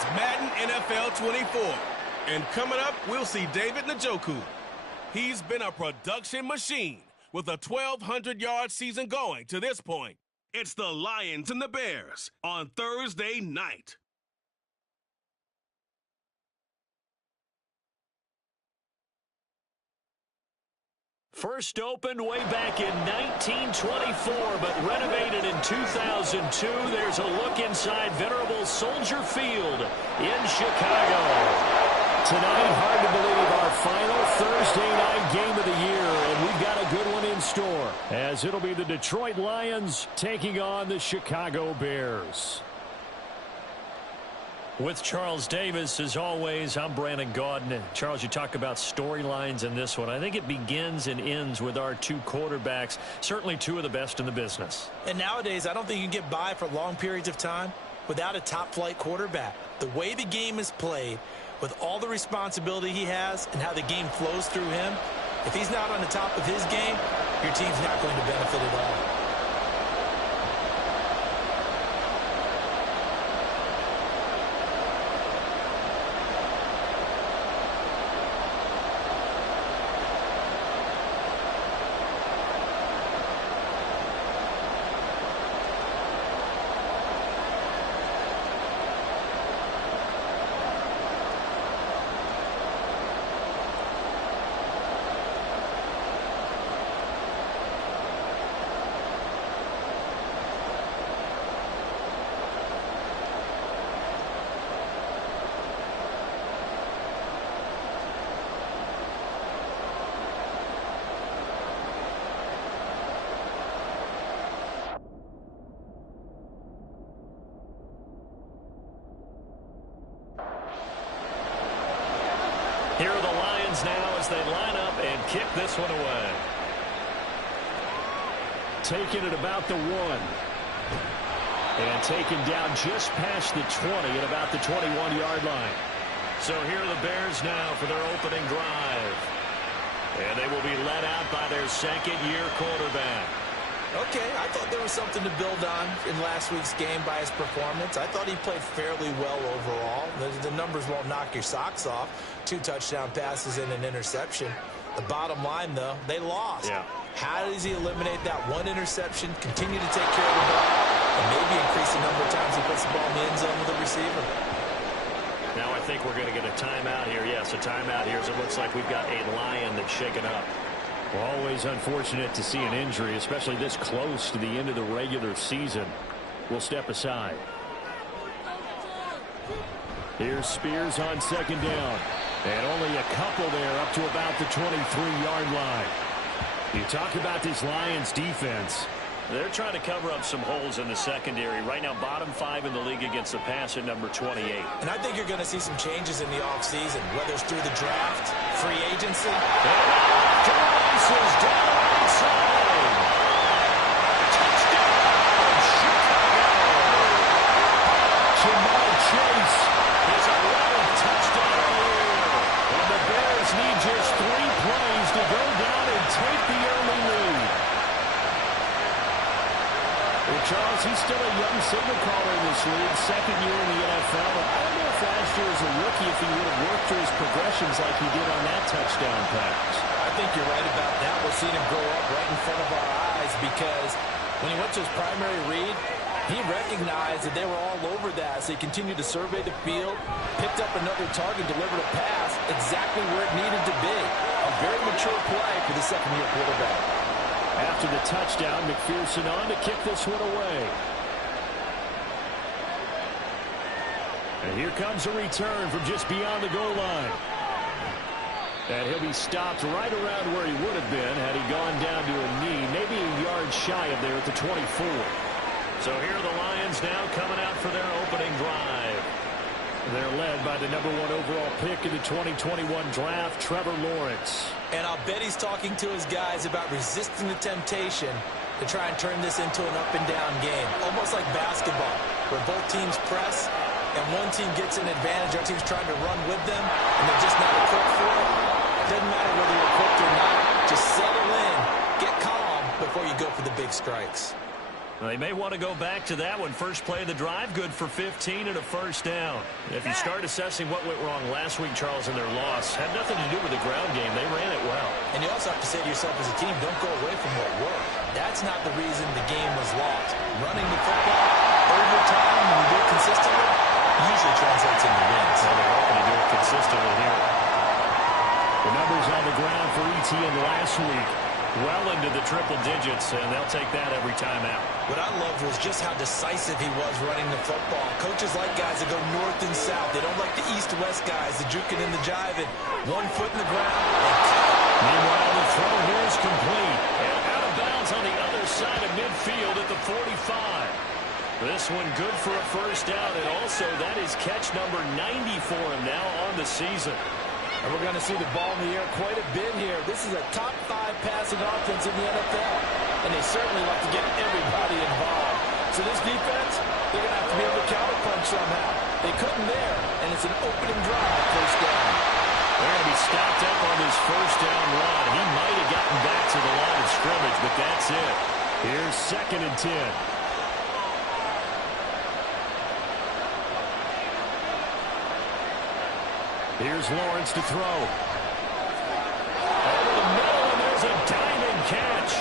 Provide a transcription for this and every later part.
It's Madden NFL 24. And coming up, we'll see David Njoku. He's been a production machine with a 1,200-yard season going to this point. It's the Lions and the Bears on Thursday night. First opened way back in 1924, but renovated in 2002. There's a look inside venerable Soldier Field in Chicago. Tonight, hard to believe, our final Thursday night game of the year, and we've got a good one in store, as it'll be the Detroit Lions taking on the Chicago Bears. With Charles Davis, as always, I'm Brandon Gaudin. Charles, you talk about storylines in this one. I think it begins and ends with our two quarterbacks, certainly two of the best in the business. And nowadays, I don't think you can get by for long periods of time without a top-flight quarterback. The way the game is played, with all the responsibility he has and how the game flows through him, if he's not on the top of his game, your team's not going to benefit at all. Here are the Lions now as they line up and kick this one away. Taking it about the 1. And taken down just past the 20 at about the 21-yard line. So here are the Bears now for their opening drive. And they will be led out by their second-year quarterback. Okay, I thought there was something to build on in last week's game by his performance. I thought he played fairly well overall. The numbers won't knock your socks off. 2 touchdown passes and an interception. The bottom line, though, they lost. Yeah. How does he eliminate that one interception, continue to take care of the ball, and maybe increase the number of times he puts the ball in the end zone with the receiver? Now I think we're going to get a timeout here. Yes, a timeout here as it looks like we've got a Lion that's shaken up. Well, always unfortunate to see an injury, especially this close to the end of the regular season. We'll step aside. Here's Spears on second down. And only a couple there up to about the 23-yard line. You talk about this Lions defense. They're trying to cover up some holes in the secondary. Right now, bottom 5 in the league against the pass at number 28. And I think you're going to see some changes in the offseason, whether it's through the draft, free agency. Races down the right side. Touchdown, Chicago. Jamar Chase, his 11th touchdown of the year. And the Bears need just 3 plays to go down and take the early lead. Well, Charles, he's still a young signal caller in this league, second year in the NFL. I don't know if last year as a rookie if he would have worked through his progressions like he did on that touchdown pass. I think you're right about that. We're seeing him grow up right in front of our eyes because when he went to his primary read, he recognized that they were all over that. So he continued to survey the field, picked up another target, delivered a pass exactly where it needed to be. A very mature play for the second-year quarterback. After the touchdown, McPherson on to kick this one away. And here comes a return from just beyond the goal line. And he'll be stopped right around where he would have been had he gone down to a knee, maybe a yard shy of there at the 24. So here are the Lions now coming out for their opening drive. They're led by the number 1 overall pick in the 2021 draft, Trevor Lawrence. And I'll bet he's talking to his guys about resisting the temptation to try and turn this into an up-and-down game, almost like basketball, where both teams press, and one team gets an advantage, our team's trying to run with them, and they're just not equipped for it. Doesn't matter whether you're equipped or not. Just settle in, get calm before you go for the big strikes. They may want to go back to that one. First play of the drive, good for 15 and a first down. If you start assessing what went wrong last week, Charles, in their loss, had nothing to do with the ground game. They ran it well. And you also have to say to yourself as a team, don't go away from what worked. That's not the reason the game was lost. Running the football over time, when you do it consistently, usually translates into wins. And they're hoping to do it consistently here. The numbers on the ground for ETN last week, well into the triple digits, and they'll take that every time out. What I loved was just how decisive he was running the football. Coaches like guys that go north and south. They don't like the east-west guys, the juking and the jiving. 1 foot in the ground. Meanwhile, the throw here is complete. And out of bounds on the other side of midfield at the 45. This one good for a first down, and also that is catch number 90 for him now on the season. And we're going to see the ball in the air quite a bit here. This is a top 5 passing offense in the NFL. And they certainly like to get everybody involved. So this defense, they're going to have to be able to counterpunch somehow. They couldn't there, and it's an opening drive, first down. They're going to be stopped up on this first down run. He might have gotten back to the line of scrimmage, but that's it. Here's 2nd and 10. Here's Lawrence to throw. Over the middle, and there's a diamond catch.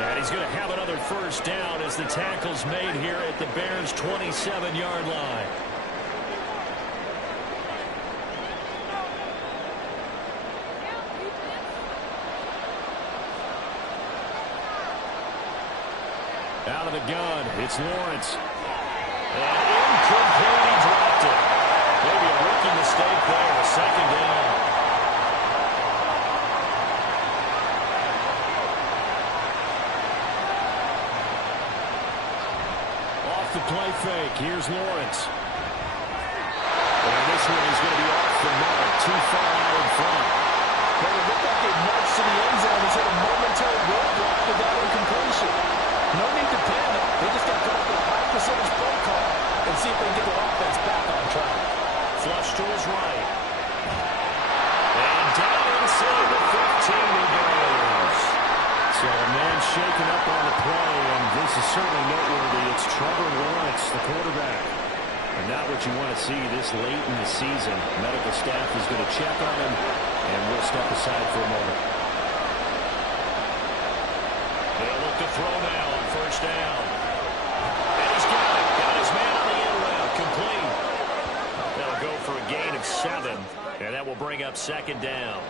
And he's going to have another first down as the tackle's made here at the Bears' 27-yard line. Out of the gun, it's Lawrence. And incomplete, he dropped it. Maybe a rookie mistake there, 2nd down. Off the play fake, here's Lawrence. And this one is going to be off the mark, too far out in front. Well, it looked like it marched to the end zone. He's hit a momentary roadblock with that incompletion. No need to panic. They just got to come up with a high percentage play call and see if they can get their offense back on track. Flush to his right. And down inside the 15 he goes. So a man shaken up on the play, and this is certainly noteworthy. It's Trevor Lawrence, the quarterback. And not what you want to see this late in the season. Medical staff is going to check on him, and we'll step aside for a moment. They'll look to throw now on first down. And he's got it. Got his man on the end route. Complete. That'll go for a gain of 7, and that will bring up 2nd down.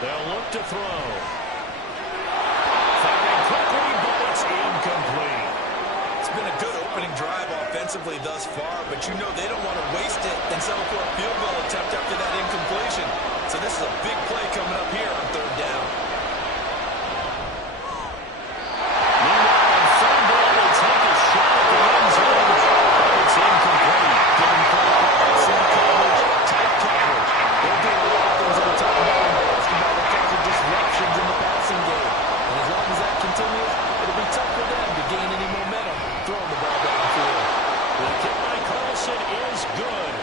They'll look to throw. Firing quickly, but it's incomplete. It's been a good opening drive offensively thus far, but you know they don't want to waste it and settle for a field goal attempt after that incompletion. So this is a big play coming up here on 3rd down. Meanwhile, on 3rd down, they take a shot at the end zone. It's incomplete. Giving play some coverage, tight coverage. They're doing a lot of things on the top of basketball that causes disruptions in the passing game. And as long as that continues, it'll be tough for them to gain any momentum throwing the ball downfield. The kick by Carlson is good.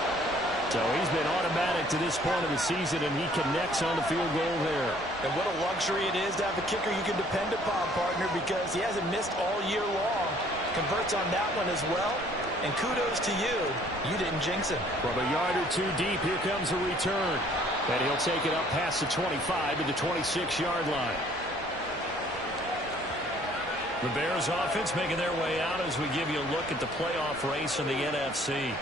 So he's been automatic to this point of the season, and he connects on the field goal there. And what a luxury it is to have a kicker you can depend upon, partner, because he hasn't missed all year long. Converts on that one as well. And kudos to you. You didn't jinx him. From a yard or two deep, here comes a return. And he'll take it up past the 25 to the 26-yard line. The Bears offense making their way out as we give you a look at the playoff race in the NFC.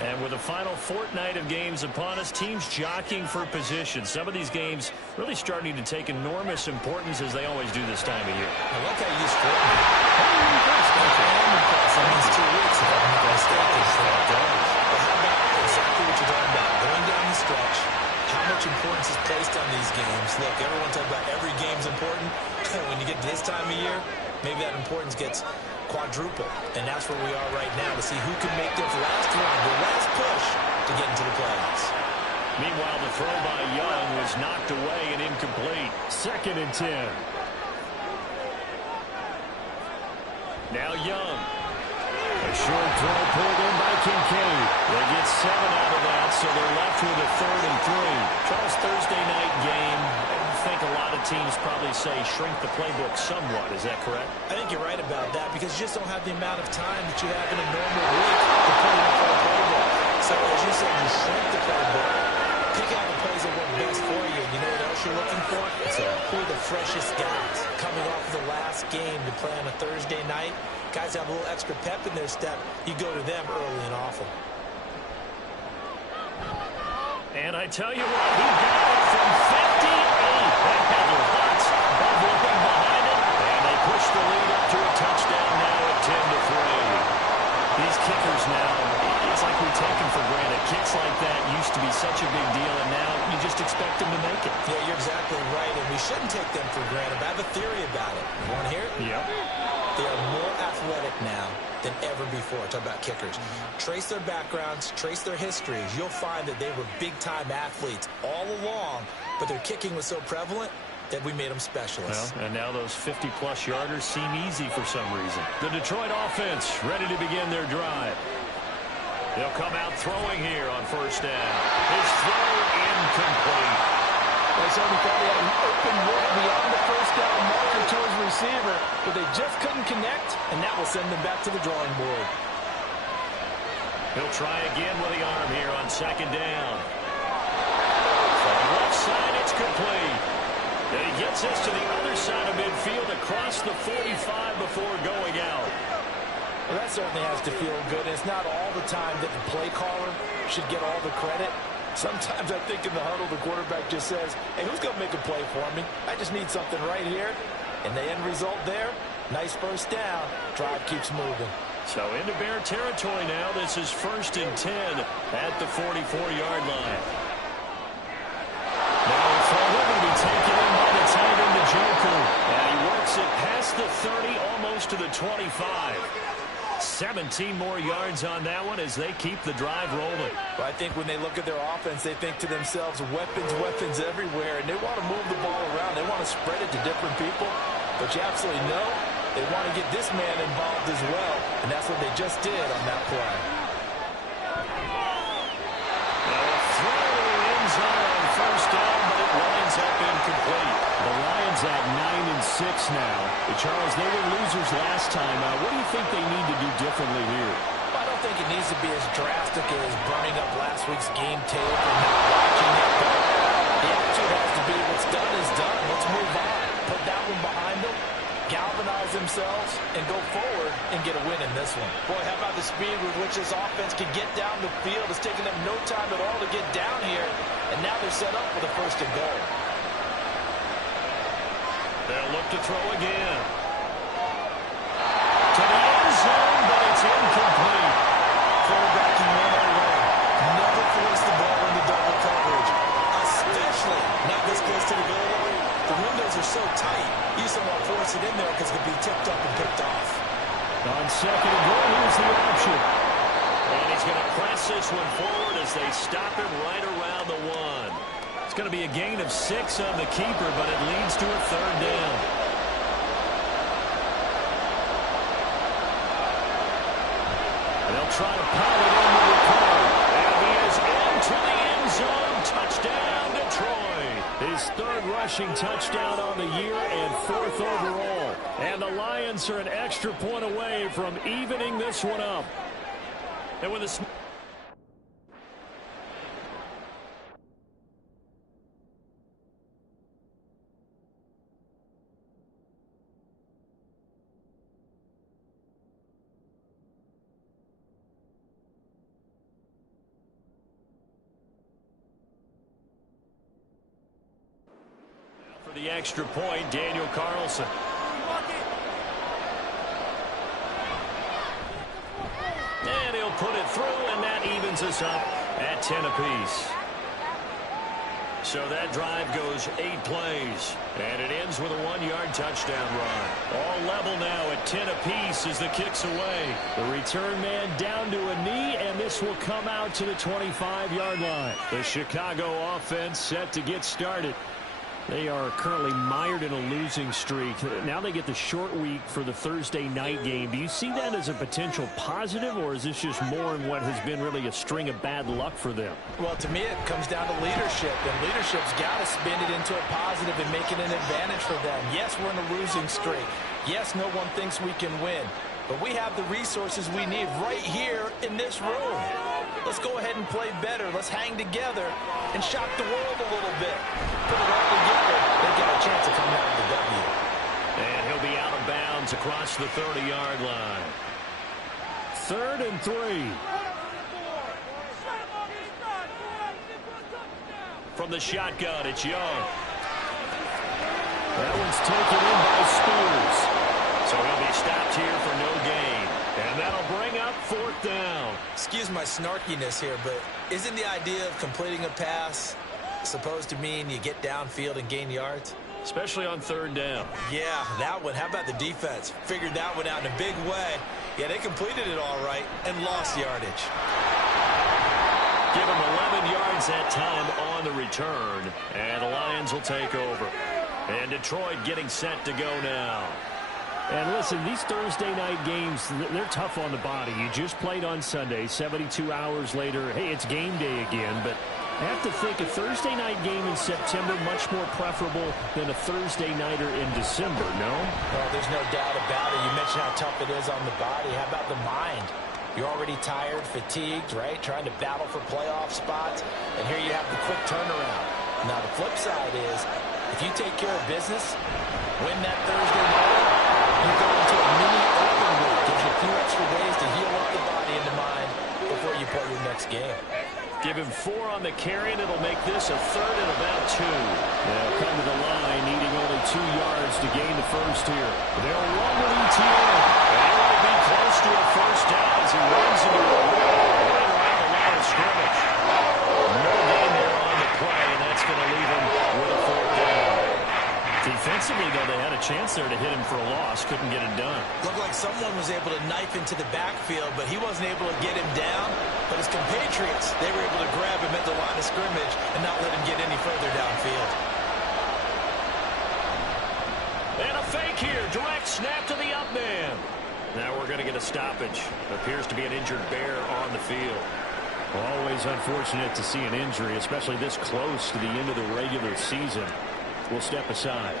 And with the final fortnight of games upon us, teams jockeying for position. Some of these games really starting to take enormous importance as they always do this time of year. I like how you use fortnight. That means 2 weeks if I'm not mistaken. That does. But how about exactly what you're talking about? Going down the stretch, how much importance is placed on these games? Look, everyone talks about every game's important. When you get to this time of year, maybe that importance gets quadruple. And that's where we are right now to see who can make this last run, the last push to get into the playoffs. Meanwhile, the throw by Young was knocked away and incomplete. 2nd and 10. Now Young. A short throw pulled in by Kincaid. They get 7 out of that, so they're left with a 3rd and 3. Charles, Thursday night game, I think a lot of teams probably say shrink the playbook somewhat. Is that correct? I think you're right about that because you just don't have the amount of time that you have in a normal week to put in a full playbook. So as you said, you shrink the playbook, pick out the plays that work best for you. You know what else you're looking for? So who are the freshest guys coming off of the last game to play on a Thursday night? Guys have a little extra pep in their step. You go to them early and often. And I tell you what, he got it from 58. That had lots of looking behind it. And they push the lead up to a touchdown now at 10-3. These kickers now, it's like we take them for granted. Kicks like that used to be such a big deal, and now you just expect them to make it. Yeah, you're exactly right, and we shouldn't take them for granted. I have a theory about it. You want to hear it? Yep. They are more athletic now than ever before. Talk about kickers. Trace their backgrounds, trace their histories. You'll find that they were big-time athletes all along, but their kicking was so prevalent that we made them specialists. Well, and now those 50-plus yarders seem easy for some reason. The Detroit offense ready to begin their drive. They'll come out throwing here on first down. His throw incomplete. They certainly thought he had an open look beyond the first down marker to his receiver, but they just couldn't connect, and that will send them back to the drawing board. He'll try again with the arm here on second down. From the left side, it's complete. And he gets us to the other side of midfield across the 45 before going out. Well, that certainly has to feel good. And it's not all the time that the play caller should get all the credit. Sometimes I think in the huddle, the quarterback just says, hey, who's going to make a play for me? I just need something right here. And the end result there, nice first down. Drive keeps moving. So into Bear territory now. This is 1st and 10 at the 44-yard line. Now the throw will be taken in by the tight end, Njoku. And he works it past the 30, almost to the 25. 17 more yards on that one as they keep the drive rolling. Well, I think when they look at their offense, they think to themselves, weapons everywhere, and they want to move the ball around. They want to spread it to different people, but you absolutely know they want to get this man involved as well, and that's what they just did on that play. Now a throw to the end zone on first down, but it winds up incomplete. The Lions at 9-6 now. Charles, they were losers last time. What do you think they need to do differently here? Well, I don't think it needs to be as drastic as burning up last week's game tape and not watching it. But the attitude has to be what's done is done. Let's move on. Put that one behind them, galvanize themselves, and go forward and get a win in this one. Boy, how about the speed with which this offense can get down the field? It's taken them no time at all to get down here, and now they're set up for the 1st and goal. They'll look to throw again. To the end zone, but it's incomplete. Quarterbacking 101. Never force the ball into double coverage, especially not this close to the goal line. The windows are so tight, you just don't want to force it in there because it could be tipped up and picked off. On second and goal, here's the option. And he's going to press this one forward as they stop him right around the 1. It's going to be a gain of 6 on the keeper, but it leads to a 3rd down. They'll try to pile it in with the call. And he is into the end zone. Touchdown, Detroit. His 3rd rushing touchdown on the year and 4th overall. And the Lions are an extra point away from evening this one up. And with a for the extra point, Daniel Carlson. And he'll put it through, and that evens us up at 10 apiece. So that drive goes 8 plays, and it ends with a 1-yard touchdown run. All level now at 10 apiece as the kick's away. The return man down to a knee, and this will come out to the 25-yard line. The Chicago offense set to get started. They are currently mired in a losing streak. Now they get the short week for the Thursday night game. Do you see that as a potential positive, or is this just more in what has been really a string of bad luck for them? Well, to me, it comes down to leadership, and leadership's got to spin it into a positive and make it an advantage for them. Yes, we're in a losing streak. Yes, no one thinks we can win, but we have the resources we need right here in this room. Let's go ahead and play better. Let's hang together and shock the world a little bit. Put it all together. They got a chance of coming out with the W. And he'll be out of bounds across the 30-yard line. 3rd and 3. From the shotgun, it's Young. That one's taken in by Spears. So he'll be stopped here for no gain. And that'll bring up 4th down. Excuse my snarkiness here, but isn't the idea of completing a pass supposed to mean you get downfield and gain yards? Especially on 3rd down. Yeah, that one. How about the defense? Figured that one out in a big way. Yeah, they completed it all right and lost yardage. Give them 11 yards that time on the return. And the Lions will take over. And Detroit getting set to go now. And listen, these Thursday night games, they're tough on the body. You just played on Sunday, 72 hours later, hey, it's game day again. But I have to think a Thursday night game in September much more preferable than a Thursday nighter in December, no? Oh, there's no doubt about it. You mentioned how tough it is on the body. How about the mind? You're already tired, fatigued, right? Trying to battle for playoff spots. And here you have the quick turnaround. Now, the flip side is, if you take care of business, win that Thursday night, you go into a mini open week. Gives you a few extra days to heal up the body and the mind before you play your next game. Give him 4 on the carry, and it'll make this a 3rd and about 2. They'll come to the line, needing only 2 yards to gain the first here. They'll run with ETN. And he will be close to a first down as he runs into a wall right around the line of scrimmage. No gain there on the play, and that's going to leave him with a 4th down. Defensively, though, they had a chance there to hit him for a loss. Couldn't get it done. Looked like someone was able to knife into the backfield, but he wasn't able to get him down. But his compatriots, they were able to grab him at the line of scrimmage and not let him get any further downfield. And a fake here. Direct snap to the up man. Now we're going to get a stoppage. Appears to be an injured Bear on the field. Always unfortunate to see an injury, especially this close to the end of the regular season. We'll step aside.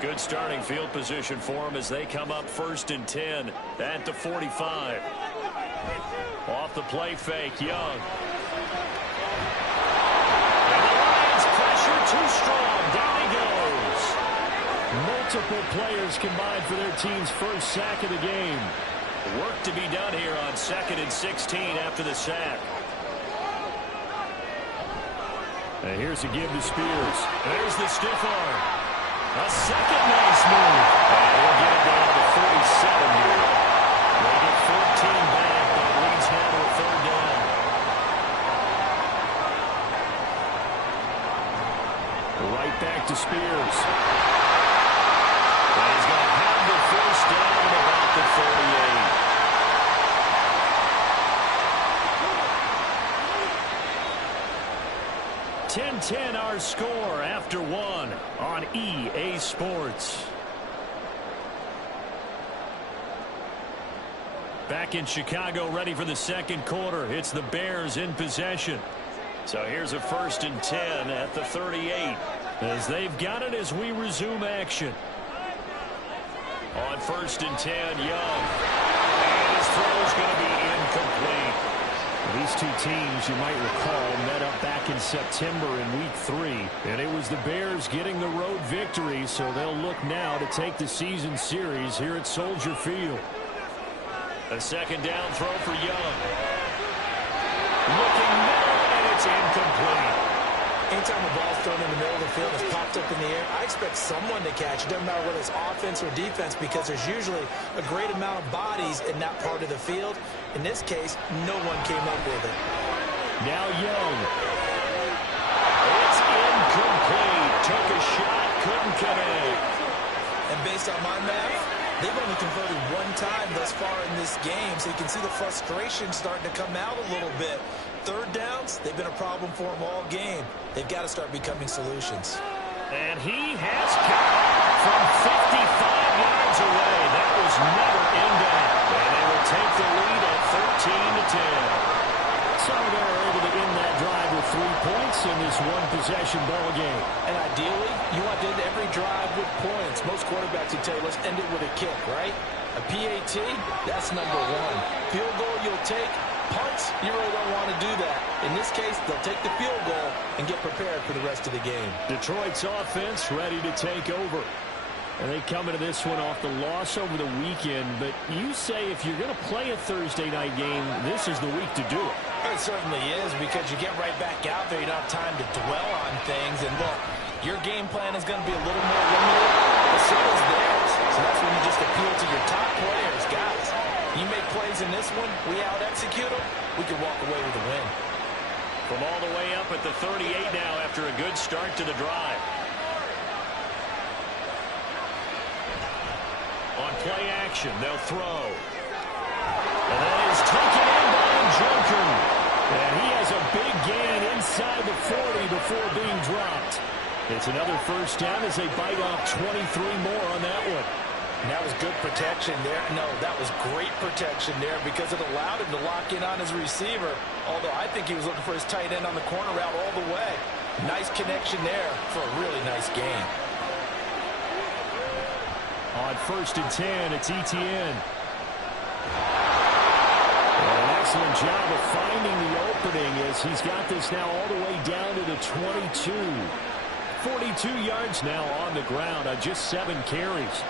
Good starting field position for them as they come up 1st and 10 at the 45. Off the play fake, Young. And the Lions pressure too strong. Down he goes. Multiple players combined for their team's first sack of the game. Work to be done here on 2nd and 16 after the sack. And here's a give to Spears. There's the stiff arm. A second nice move. And he'll get it down to 47 here. They'll get 14 back, but it leads now to a 3rd down. Right back to Spears. And he's going to have the first down about the 48. 10-10 our score after 1 on EA Sports. Back in Chicago, ready for the 2nd quarter. It's the Bears in possession. So here's a 1st and 10 at the 38 as they've got it as we resume action. On 1st and 10, Young. And his throw's going to be incomplete. These two teams, you might recall, met up back in September in Week 3. And it was the Bears getting the road victory, so they'll look now to take the season series here at Soldier Field. A 2nd down throw for Young. Looking middle, and it's incomplete. Anytime a ball's thrown in the middle of the field, it's popped up in the air, I expect someone to catch it. Doesn't matter whether it's offense or defense, because there's usually a great amount of bodies in that part of the field. In this case, no one came up with it. Now Young. It's incomplete. Took a shot, couldn't connect. And based on my math, they've only converted 1 time thus far in this game, so you can see the frustration starting to come out a little bit. 3rd downs, they've been a problem for them all game. They've got to start becoming solutions. And he has got it from 55 yards away. That was never in doubt. And they will take the lead at 13-10. So they're able to end that drive with 3 points in this one-possession ball game. And ideally, you want to end every drive with points. Most quarterbacks would tell you, let's end it with a kick, right? A PAT, that's number one. Field goal you'll take. Punts, you really don't want to do that. In this case, they'll take the field goal and get prepared for the rest of the game. Detroit's offense ready to take over. And they come into this one off the loss over the weekend. But you say if you're going to play a Thursday night game, this is the week to do it. It certainly is, because you get right back out there. You don't have time to dwell on things. And look, your game plan is going to be a little more limited, but so is theirs. So that's when you just appeal to your top players. Guys, you make plays in this one, we out-execute them, we can walk away with a win. From all the way up at the 38 now after a good start to the drive. On play action, they'll throw. And that is taken in by Njoku. And he has a big gain inside the 40 before being dropped. It's another first down as they bite off 23 more on that one. And that was good protection there. No, that was great protection there because it allowed him to lock in on his receiver. Although I think he was looking for his tight end on the corner route all the way. Nice connection there for a really nice gain. On 1st and 10, it's Etienne. An excellent job of finding the opening as he's got this now all the way down to the 22. 42 yards now on the ground on just 7 carries.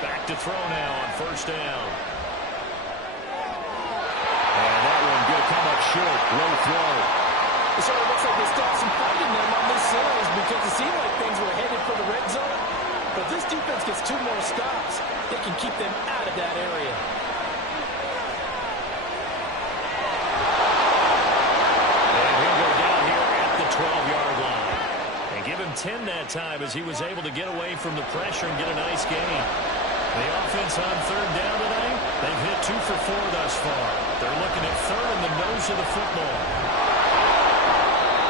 Back to throw now on 1st down. And that one going to come up short. Low throw. So it looks like they stopped some fighting them on this series because it seemed like things were headed for the red zone. But this defense gets 2 more stops. They can keep them out of that area. And he'll go down here at the 12-yard line. And give him 10 that time as he was able to get away from the pressure and get a nice gain. The offense on 3rd down tonight, they've hit 2 for 4 thus far. They're looking at 3rd in the nose of the football.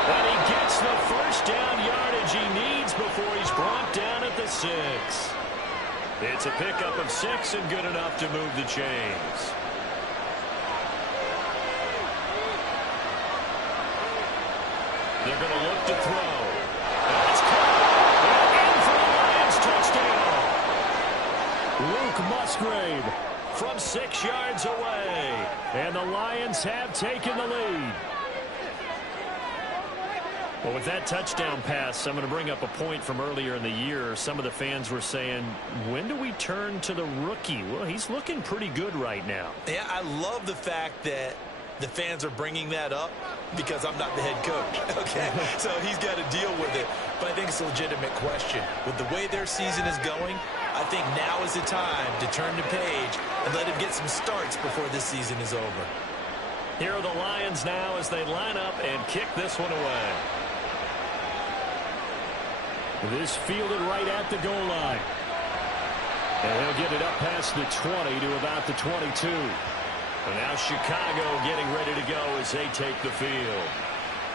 And he gets the first down yardage he needs before he's brought down at the 6. It's a pickup of 6 and good enough to move the chains. They're going to look to throw. And it's caught. And in for the Lions touchdown. Luke Musgrave from 6 yards away. And the Lions have taken the lead. Well, with that touchdown pass, I'm going to bring up a point from earlier in the year. Some of the fans were saying, when do we turn to the rookie? Well, he's looking pretty good right now. Yeah, I love the fact that the fans are bringing that up because I'm not the head coach. Okay, so he's got to deal with it. But I think it's a legitimate question. With the way their season is going, I think now is the time to turn the page and let him get some starts before this season is over. Here are the Lions now as they line up and kick this one away. This fielded right at the goal line. And he'll get it up past the 20 to about the 22. And now Chicago getting ready to go as they take the field.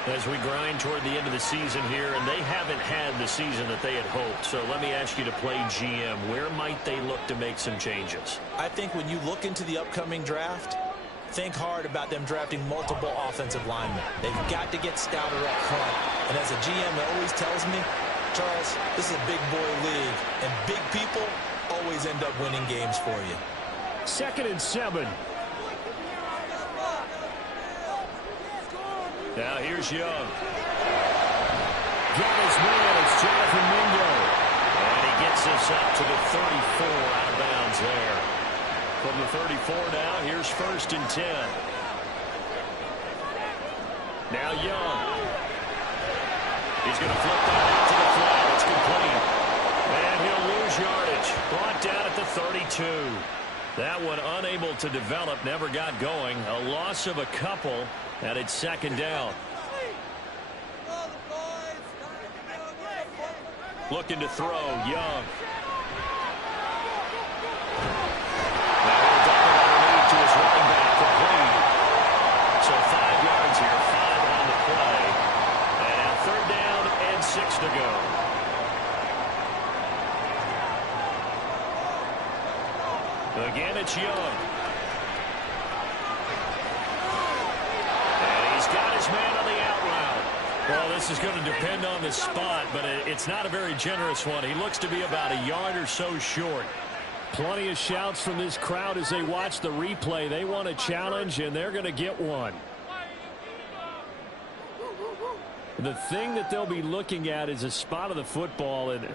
As we grind toward the end of the season here, and they haven't had the season that they had hoped. So let me ask you to play GM. Where might they look to make some changes? I think when you look into the upcoming draft, think hard about them drafting multiple offensive linemen. They've got to get stouter up front. And as a GM always tells me, Charles, this is a big boy league, and big people always end up winning games for you. 2nd and 7. Now here's Young. Got his man, it's Jonathan Mingo. And he gets us up to the 34 out of bounds there. From the 34 now, here's 1st and 10. Now Young. He's going to flip that out to the flat. It's complete. And he'll lose yardage. Brought down at the 32. That one unable to develop, never got going. A loss of a couple, and it's 2nd down. Looking to throw, Young. Now he'll double underneath to his running back, complete. 2:06 to go. Again, it's Young. And he's got his man on the out route. Well, this is going to depend on the spot, but it's not a very generous one. He looks to be about a yard or so short. Plenty of shouts from this crowd as they watch the replay. They want a challenge, and they're going to get one. The thing that they'll be looking at is a spot of the football, and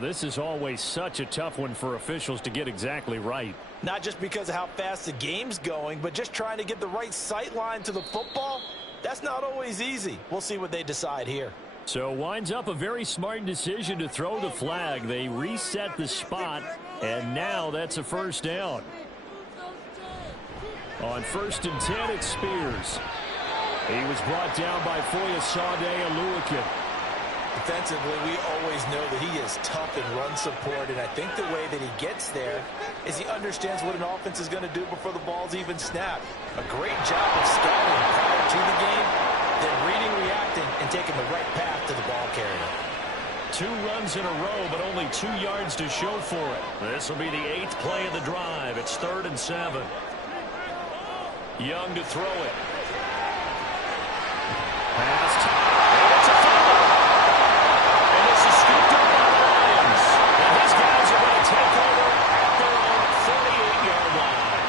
this is always such a tough one for officials to get exactly right. Not just because of how fast the game's going, but just trying to get the right sight line to the football. That's not always easy. We'll see what they decide here. So winds up a very smart decision to throw the flag. They reset the spot, and now that's a first down. On 1st and 10, it's Spears. He was brought down by Foyesade Oluokun. Defensively, we always know that he is tough in run support, and I think the way that he gets there is he understands what an offense is going to do before the ball's even snapped. A great job of scouting prior to the game, then reading, reacting, and taking the right path to the ball carrier. 2 runs in a row, but only 2 yards to show for it. This will be the 8th play of the drive. It's 3rd and 7. Young to throw it. Passed. And it's a fumble. And this is scooped up by the Lions. And his guys are going to take over at their own 38-yard line.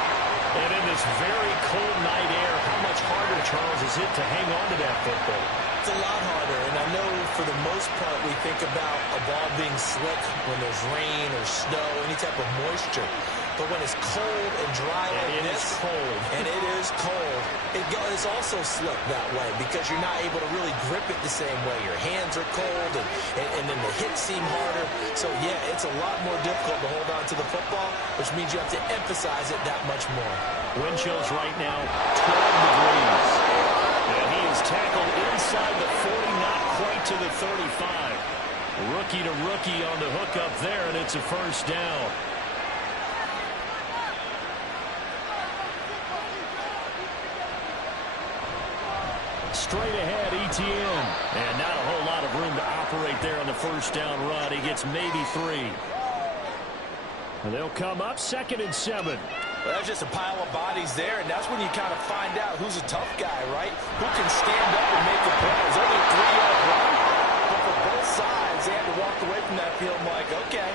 And in this very cold night air, how much harder, Charles, is it to hang on to that football? It's a lot harder, and I know for the most part we think about a ball being slick when there's rain or snow, any type of moisture. But when it's cold and dry like this, and it is cold, it's also slick that way because you're not able to really grip it the same way. Your hands are cold, and then the hits seem harder. So, yeah, it's a lot more difficult to hold on to the football, which means you have to emphasize it that much more. Wind chills right now, 12 degrees. And he is tackled inside the 40, not quite to the 35. Rookie to rookie on the hook up there, and it's a first down. Straight ahead, Etienne. And not a whole lot of room to operate there on the first down run. He gets maybe 3. And they'll come up 2nd and 7. Well, that's just a pile of bodies there, and that's when you kind of find out who's a tough guy, right? Who can stand up and make the play. There's only a 3-yard run, but for both sides, they had to walk away from that field like, okay,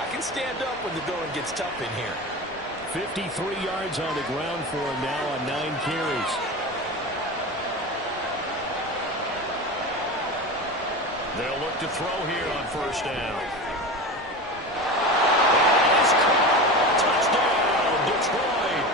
I can stand up when the going gets tough in here. 53 yards on the ground for him now on 9 carries. They'll look to throw here on first down. Touchdown, Detroit.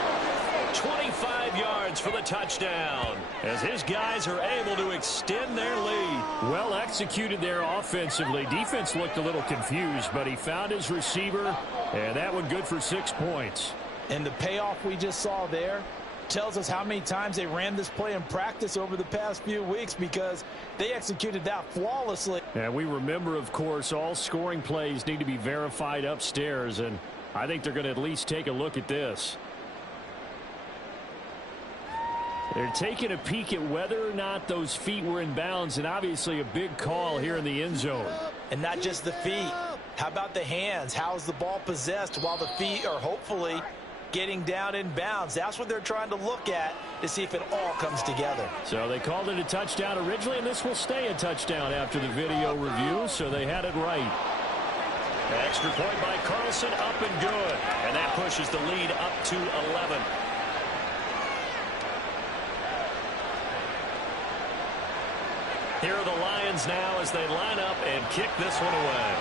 25 yards for the touchdown as his guys are able to extend their lead. Well executed there offensively. Defense looked a little confused, but he found his receiver, and that one good for 6 points. And the payoff we just saw there tells us how many times they ran this play in practice over the past few weeks because they executed that flawlessly. And we remember, of course, all scoring plays need to be verified upstairs, and I think they're going to at least take a look at this. They're taking a peek at whether or not those feet were in bounds, and obviously a big call here in the end zone. And not just the feet. How about the hands? How is the ball possessed while the feet are hopefully getting down in bounds? That's what they're trying to look at to see if it all comes together. So they called it a touchdown originally, and this will stay a touchdown after the video review, so they had it right. Extra point by Carlson, up and good. And that pushes the lead up to 11. Here are the Lions now as they line up and kick this one away.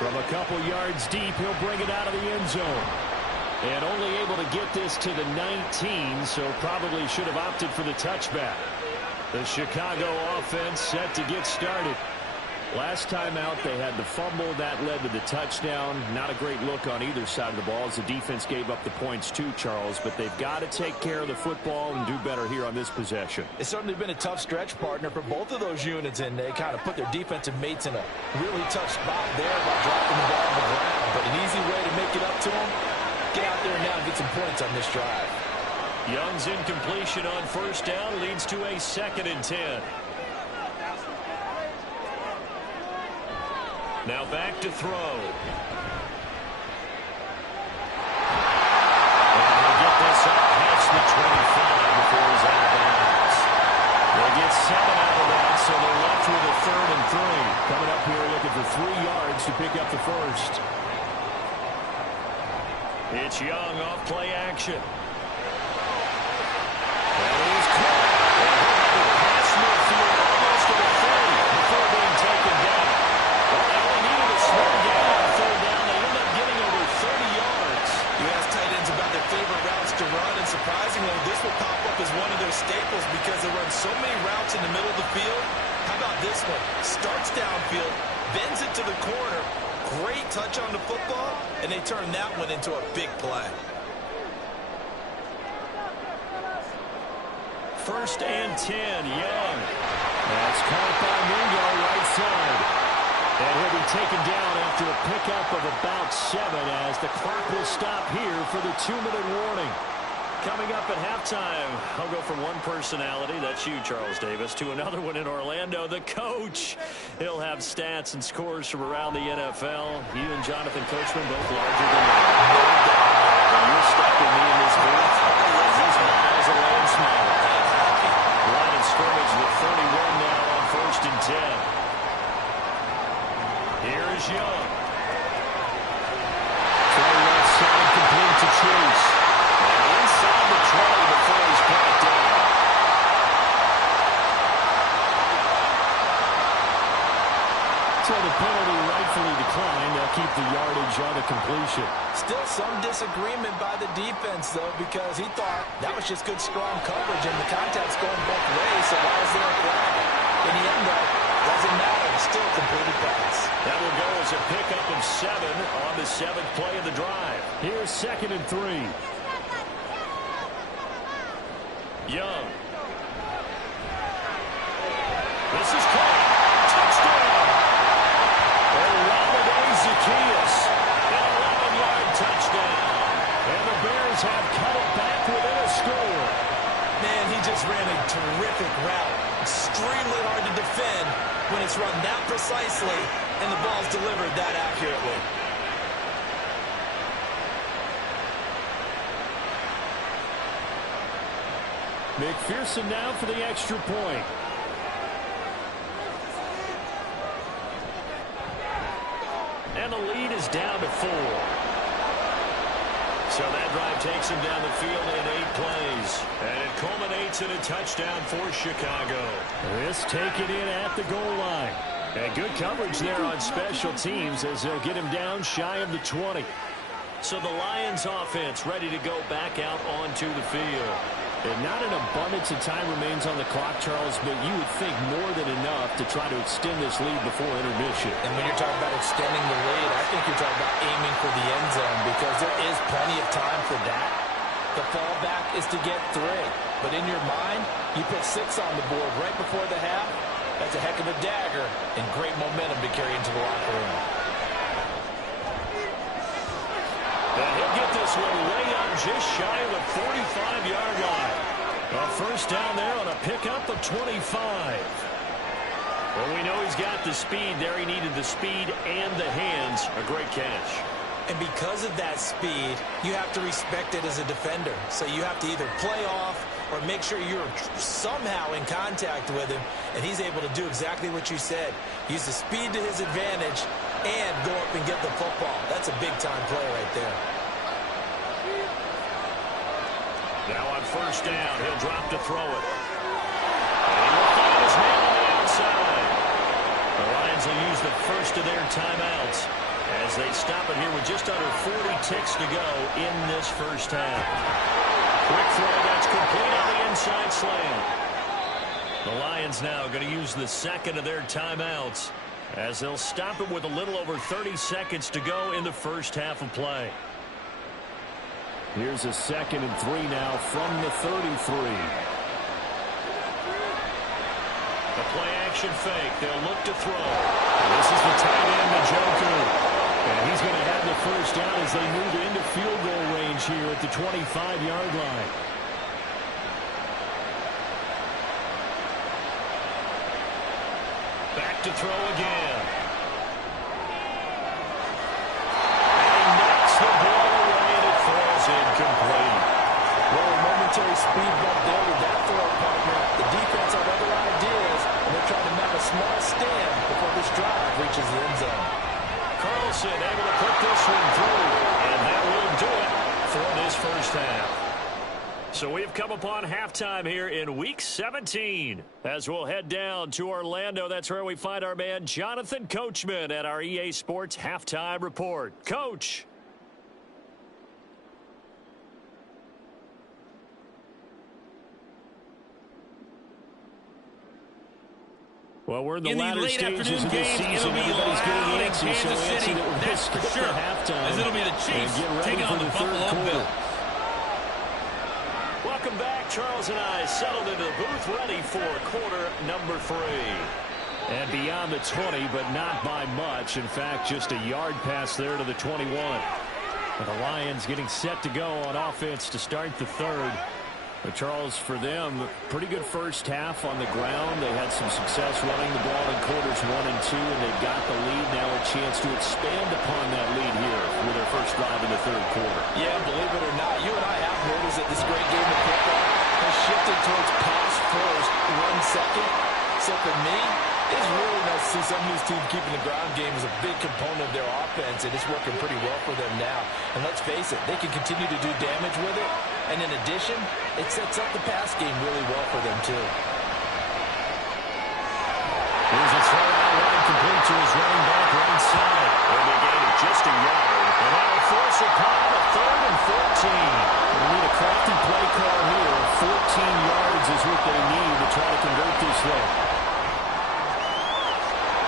From a couple yards deep, he'll bring it out of the end zone. And only able to get this to the 19, so probably should have opted for the touchback. The Chicago offense set to get started. Last time out, they had the fumble. That led to the touchdown. Not a great look on either side of the ball as the defense gave up the points too, Charles. But they've got to take care of the football and do better here on this possession. It's certainly been a tough stretch, partner, for both of those units, and they kind of put their defensive mates in a really tough spot there by dropping the ball on the ground. But an easy way to make it up to them, get out there now and get some points on this drive. Young's incompletion on first down leads to a 2nd and 10. Now back to throw. And he'll get this up past the 25 before he's out of bounds. They get 7 out of that, so they're left with a 3rd and 3. Coming up here looking for 3 yards to pick up the first. It's Young off play action. And he's caught. And he'll have it past midfield almost to the 30 before being taken down. Well, they only needed a small gain on 3rd down. They end up getting over 30 yards. You ask tight ends about their favorite routes to run, and surprisingly, this will pop up as one of their staples because they run so many routes in the middle of the field. How about this one? Starts downfield, bends it to the corner. Great touch on the football, and they turn that one into a big play. 1st and 10, Young. That's caught by Mingo right side. And he'll be taken down after a pickup of about 7 as the clock will stop here for the 2-minute warning. Coming up at halftime, I'll go from one personality, that's you, Charles Davis, to another one in Orlando, the coach. He'll have stats and scores from around the NFL. You and Jonathan Coachman both larger than life. And you're stuck with me in this booth. He's miles away and smiling. Line of scrimmage with 31 now on 1st and 10. Here is Young. Throw left side complete to Chase. Inside the 20 before he's brought down. So the penalty rightfully declined. They'll keep the yardage on a completion. Still some disagreement by the defense, though, because he thought that was just good, strong coverage, and the contact's going both ways, so why is there a flag? In the end, though, doesn't matter. Still completed pass. That will go as a pickup of 7 on the 7th play of the drive. Here's 2nd and 3. Young. This is caught. Touchdown. Olamide Zaccheaus. An 11-yard touchdown. And the Bears have cut it back within a score. Man, he just ran a terrific route. Extremely hard to defend when it's run that precisely and the ball's delivered that accurately. McPherson now for the extra point. And the lead is down to 4. So that drive takes him down the field in 8 plays. And it culminates in a touchdown for Chicago. This taken in at the goal line. And good coverage there on special teams as they'll get him down shy of the 20. So the Lions offense ready to go back out onto the field. And not an abundance of time remains on the clock, Charles, but you would think more than enough to try to extend this lead before intermission. And when you're talking about extending the lead, I think you're talking about aiming for the end zone because there is plenty of time for that. The fallback is to get 3. But in your mind, you put 6 on the board right before the half. That's a heck of a dagger and great momentum to carry into the locker room. And he'll get this one way up just shy of the 45-yard line. A first down there on a pickup of 25. Well, we know he's got the speed there. He needed the speed and the hands. A great catch. And because of that speed, you have to respect it as a defender. So you have to either play off or make sure you're somehow in contact with him. And he's able to do exactly what you said. Use the speed to his advantage and go up and get the football. That's a big-time play right there. Now on first down, he'll drop to throw it. And he will find his man on the outside. The Lions will use the first of their timeouts as they stop it here with just under 40 ticks to go in this first half. Quick throw that's complete on the inside slant. The Lions now going to use the second of their timeouts as they'll stop it with a little over 30 seconds to go in the first half of play. Here's a 2nd and 3 now from the 33. The play action fake. They'll look to throw. This is the tight end, Njoku. And he's going to have the first down as they move into field goal range here at the 25-yard line. Back to throw again. And he knocks the ball away, and it falls incomplete. Well, a momentary speed bump there with that throw partner. The defense had other ideas, and they're trying to mount a small stand before this drive reaches the end zone. Carlson able to put this one through, and that will do it for this first half. So we've come upon halftime here in Week 17. As we'll head down to Orlando, that's where we find our man Jonathan Coachman at our EA Sports Halftime Report. Coach. Well, we're in the latter stages of this season. Everybody's getting antsy, so antsy that we're going to skip the halftime. As it'll be the Chiefs taking on the Buffalo Bills. Welcome back. Charles and I settled into the booth, ready for quarter number 3. And beyond the 20, but not by much. In fact, just a yard pass there to the 21. And the Lions getting set to go on offense to start the third. But Charles, for them, pretty good first half on the ground. They had some success running the ball in quarters 1 and 2, and they've got the lead. Now a chance to expand upon that lead here with their first drive in the third quarter. Yeah, believe it or not, you and I have noticed that this great game of football has shifted towards pass first, run second. So for me, it's really nice to see some of these teams keeping the ground game as a big component of their offense, and it's working pretty well for them now. And let's face it, they can continue to do damage with it. And in addition, it sets up the pass game really well for them, too. Here's a throw out line complete to his running back right side. And they gain it just a yard. And that'll force upon a 3rd and 14. We need a crafty play call here. 14 yards is what they need to try to convert this throw.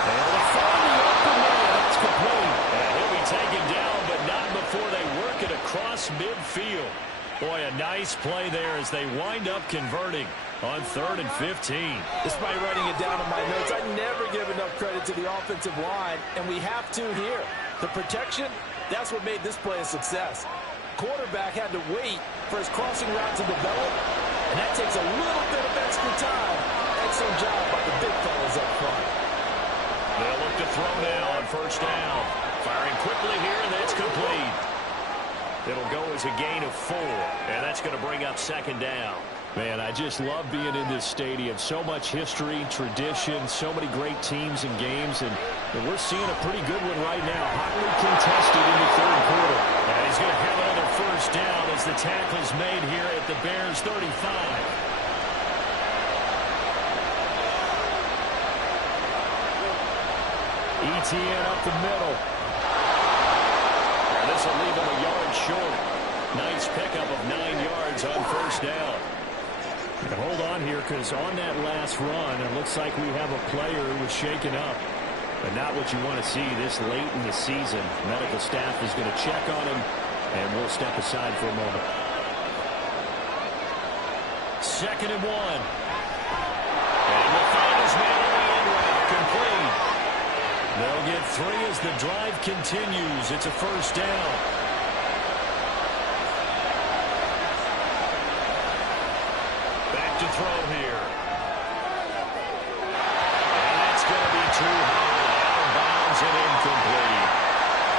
And to find the open man. That's complete. And he'll be taken down, but not before they work it across midfield. Boy, a nice play there as they wind up converting on 3rd and 15. Despite writing it down in my notes, I never give enough credit to the offensive line, and we have to here. The protection, that's what made this play a success. Quarterback had to wait for his crossing route to develop, and that takes a little bit of extra time. Excellent job by the big fellas up front. They'll look to throw now on first down. Firing quickly here, and that's complete. It'll go as a gain of 4, and that's going to bring up 2nd down. Man, I just love being in this stadium. So much history, tradition, so many great teams and games, and we're seeing a pretty good one right now. Hotly contested in the third quarter. And he's going to have another first down as the tackle's made here at the Bears' 35. ETN up the middle. This will leave him a yard short. Nice pickup of 9 yards on first down. And hold on here, because on that last run, it looks like we have a player who was shaken up. But not what you want to see this late in the season. Medical staff is going to check on him, and we'll step aside for a moment. 2nd and 1. And we'll find his man on the end route, complete. They'll get 3 as the drive continues. It's a first down. Back to throw here. And that's going to be too high. Out of bounds and incomplete.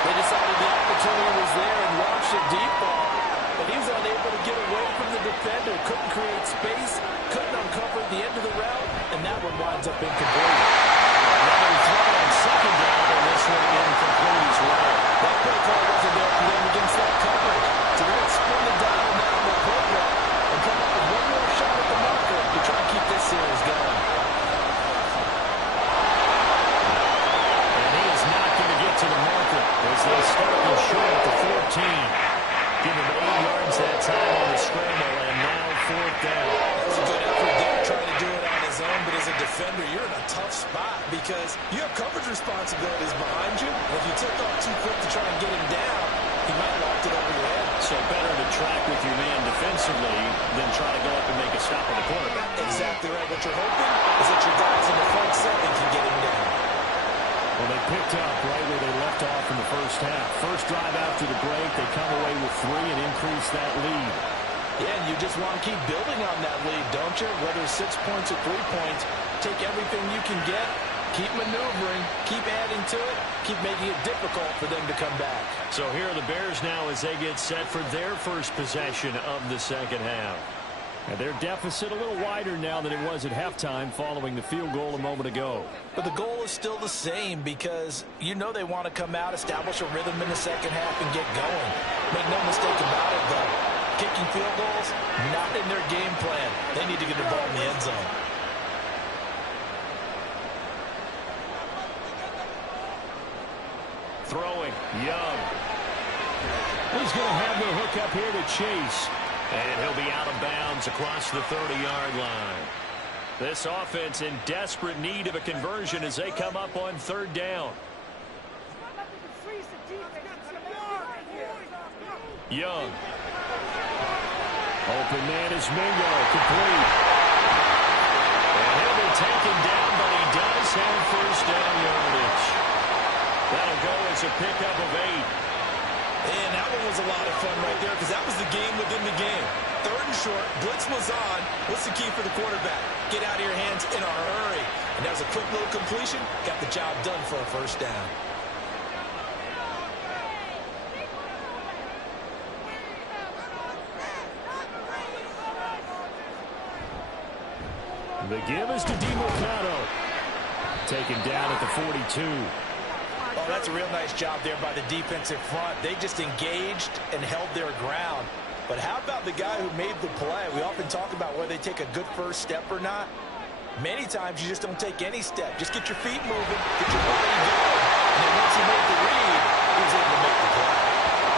They decided the opportunity was there and launched a deep ball, but he was unable to get away from the defender. Couldn't create space, couldn't uncover the end of the route, and that one winds up incomplete. Another throw on 2nd down, and this one incomplete as well. That play call wasn't there for them against that coverage. So they're going to spin the dial now on the program and come up with one more shot at the marker to try and keep this series going. And he is not going to get to the marker as they start him short at the 14. Give him 8 yards that time on the scramble, and now 4th down. That was a good effort there trying to do it on his own, but as a defender, you're in a tough spot because you have coverage responsibilities behind you. And if you took off too quick to try and get him down, he might have locked it over your head. So better to track with your man defensively than try to go up and make a stop on the quarterback. Exactly right. What you're hoping is that your guys in the front seven can get him down. Well, they picked up right where they left off in the first half. First drive after the break, they come away with 3 and increase that lead. Yeah, and you just want to keep building on that lead, don't you? Whether it's 6 points or 3 points, take everything you can get Keep maneuvering, keep adding to it, keep making it difficult for them to come back. So here are the Bears now as they get set for their first possession of the second half. And their deficit a little wider now than it was at halftime following the field goal a moment ago. But the goal is still the same because you know they want to come out, establish a rhythm in the second half, and get going. Make no mistake about it, though. Kicking field goals, not in their game plan. They need to get the ball in the end zone. Throwing, Young. He's going to have the hook up here to Chase. And he'll be out of bounds across the 30-yard line. This offense in desperate need of a conversion as they come up on third down. Young. Open man is Mingo, complete. And he'll be taken down, but he does have first down yardage. That'll go as a pickup of 8. And that one was a lot of fun right there because that was the game within the game. Third and short, blitz was on. What's the key for the quarterback? Get out of your hands in a hurry. And that was a quick little completion. Got the job done for a first down. The give is to DiMercado. Taken down at the 42. Oh, that's a real nice job there by the defensive front. They just engaged and held their ground. But how about the guy who made the play? We often talk about whether they take a good first step or not. Many times you just don't take any step. Just get your feet moving, get your body going. And then once he made the read, he was able to make the play.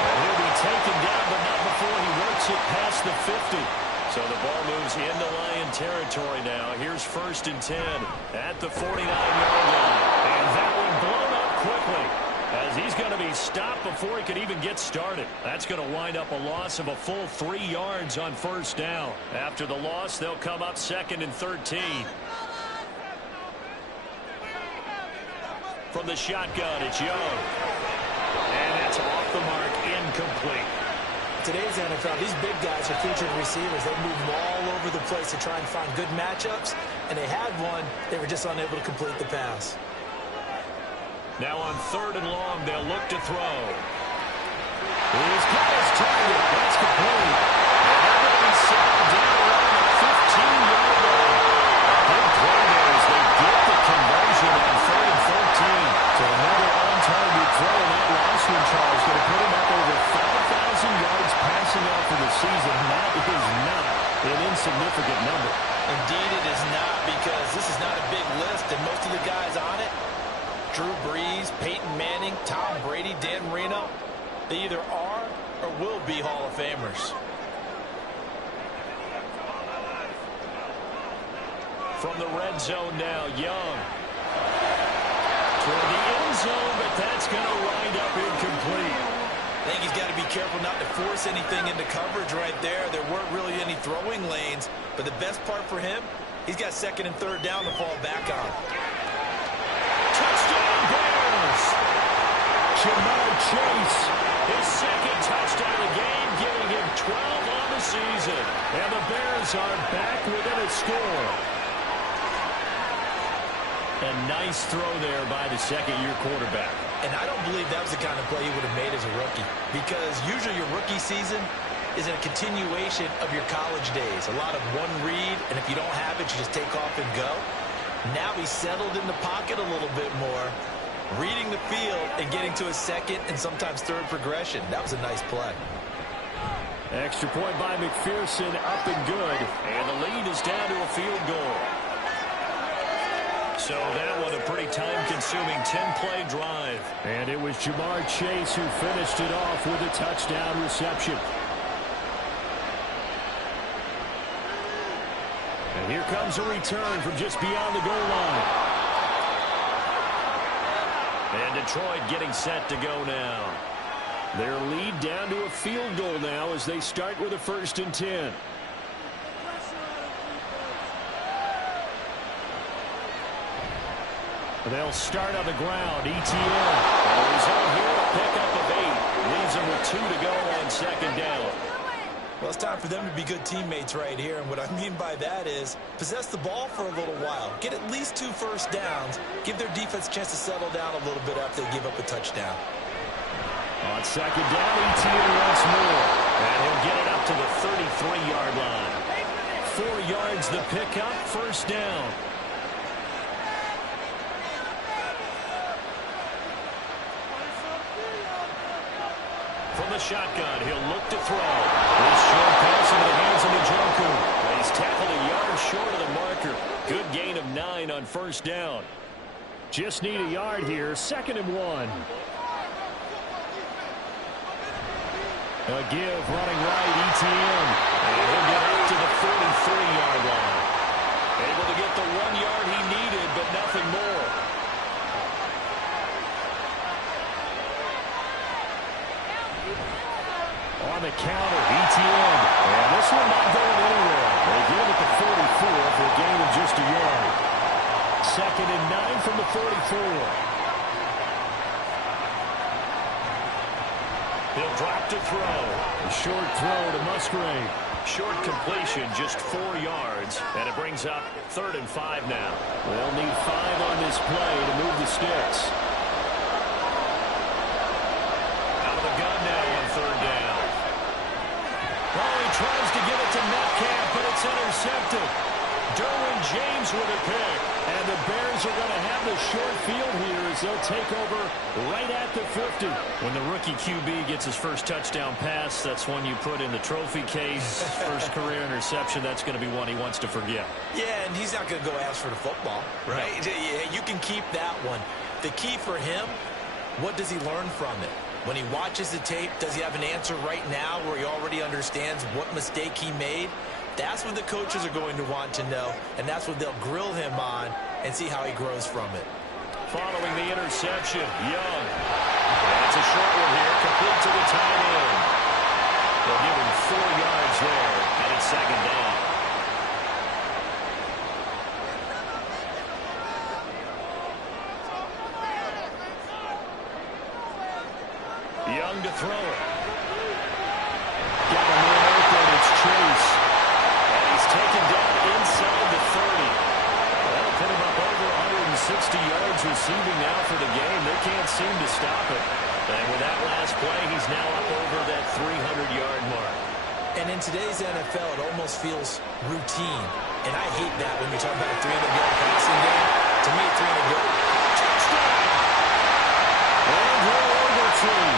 And he'll be taken down, but not before he works it past the 50. So the ball moves into Lion territory now. Here's 1st and 10 at the 49-yard line. And that one blown up quickly as he's going to be stopped before he can even get started. That's going to wind up a loss of a full 3 yards on first down. After the loss, they'll come up 2nd and 13. From the shotgun, it's Young. And that's off the mark, incomplete. Today's NFL, these big guys are featured receivers. They move them all over the place to try and find good matchups. And they had one. They were just unable to complete the pass. Now on 3rd and long, they'll look to throw. He's got his target. That's complete. And they're going to be settled down around the 15-yard line. Big play there as they get the conversion on 3rd and 14. So another on-target throw. And that last one, Charles, going to put him up over 5,000 yards passing off for the season. That is not an insignificant number. Indeed it is not, because this is not a big list, and most of the guys on it, Drew Brees, Peyton Manning, Tom Brady, Dan Marino, they either are or will be Hall of Famers. From the red zone now, Young. Toward the end zone, but that's going to wind up incomplete. I think he's got to be careful not to force anything into coverage right there. There weren't really any throwing lanes, but the best part for him, he's got 2nd and 3rd down to fall back on. Touchdown Bears! Ja'Marr Chase. His 2nd touchdown of the game, giving him 12 on the season. And the Bears are back within a score. A nice throw there by the 2nd-year quarterback. And I don't believe that was the kind of play he would have made as a rookie, because usually your rookie season is a continuation of your college days. A lot of one read, and if you don't have it, you just take off and go. Now he's settled in the pocket a little bit more, reading the field and getting to his 2nd and sometimes 3rd progression. That was a nice play. Extra point by McPherson, up and good. And the lead is down to a field goal. So that was a pretty time-consuming 10-play drive. And it was Ja'Marr Chase who finished it off with a touchdown reception. And here comes a return from just beyond the goal line. And Detroit getting set to go now. Their lead down to a field goal now as they start with a 1st and 10. They'll start on the ground. ETN. He's out here, a pickup of 8. Leaves him with 2 to go on 2nd down. Well, it's time for them to be good teammates right here, and what I mean by that is possess the ball for a little while, get at least 2 first downs, give their defense a chance to settle down a little bit after they give up a touchdown. On second down, Etienne once more, and he'll get it up to the 33-yard line. 4 yards the pickup, first down. From the shotgun, he'll look to throw. This short pass into the hands of Njoku. He's tackled a yard short of the marker. Good gain of 9 on first down. Just need a yard here, 2nd and 1. A give running right, Etienne. And he'll get up to the 43-yard line. Able to get the 1 yard he needed, but nothing more. On the counter, Etienne. And this one not going anywhere. They get him at the 44 for a gain of just a yard. 2nd and 9 from the 44. He'll drop to throw. A short throw to Musgrave. Short completion, just 4 yards, and it brings up 3rd and 5 now. They'll need 5 on this play to move the sticks. Out of the gun now on 3rd down. Oh, he tries to get it to Metcalf, but it's intercepted. Derwin James with a pick. And the Bears are going to have the short field here as they'll take over right at the 50. When the rookie QB gets his first touchdown pass, that's one you put in the trophy case. First career interception, that's going to be one he wants to forget. Yeah, and he's not going to go ask for the football, right? No. You can keep that one. The key for him, what does he learn from it? When he watches the tape, does he have an answer right now where he already understands what mistake he made? That's what the coaches are going to want to know, and that's what they'll grill him on and see how he grows from it. Following the interception, Young. That's a short one here, complete to the tight end. They'll give him 4 yards there, and it's 2nd down. Young to throw it. Got a man open, it's Chase. He's taken down inside the 30. That'll put him up over 160 yards receiving now for the game. They can't seem to stop it. And with that last play, he's now up over that 300-yard mark. And in today's NFL, it almost feels routine. And I hate that when you talk about a 300-yard passing game. To me, 300-yard touchdown. Andrew Overton,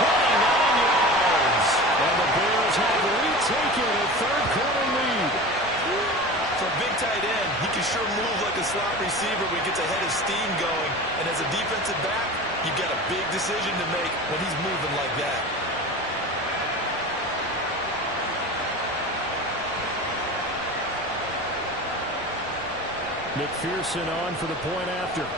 29 yards. And the Bears have retaken a third-quarter lead. For a big tight end, he can sure move like a slot receiver when he gets a head of steam going. And as a defensive back, you've got a big decision to make when he's moving like that. McPherson on for the point after.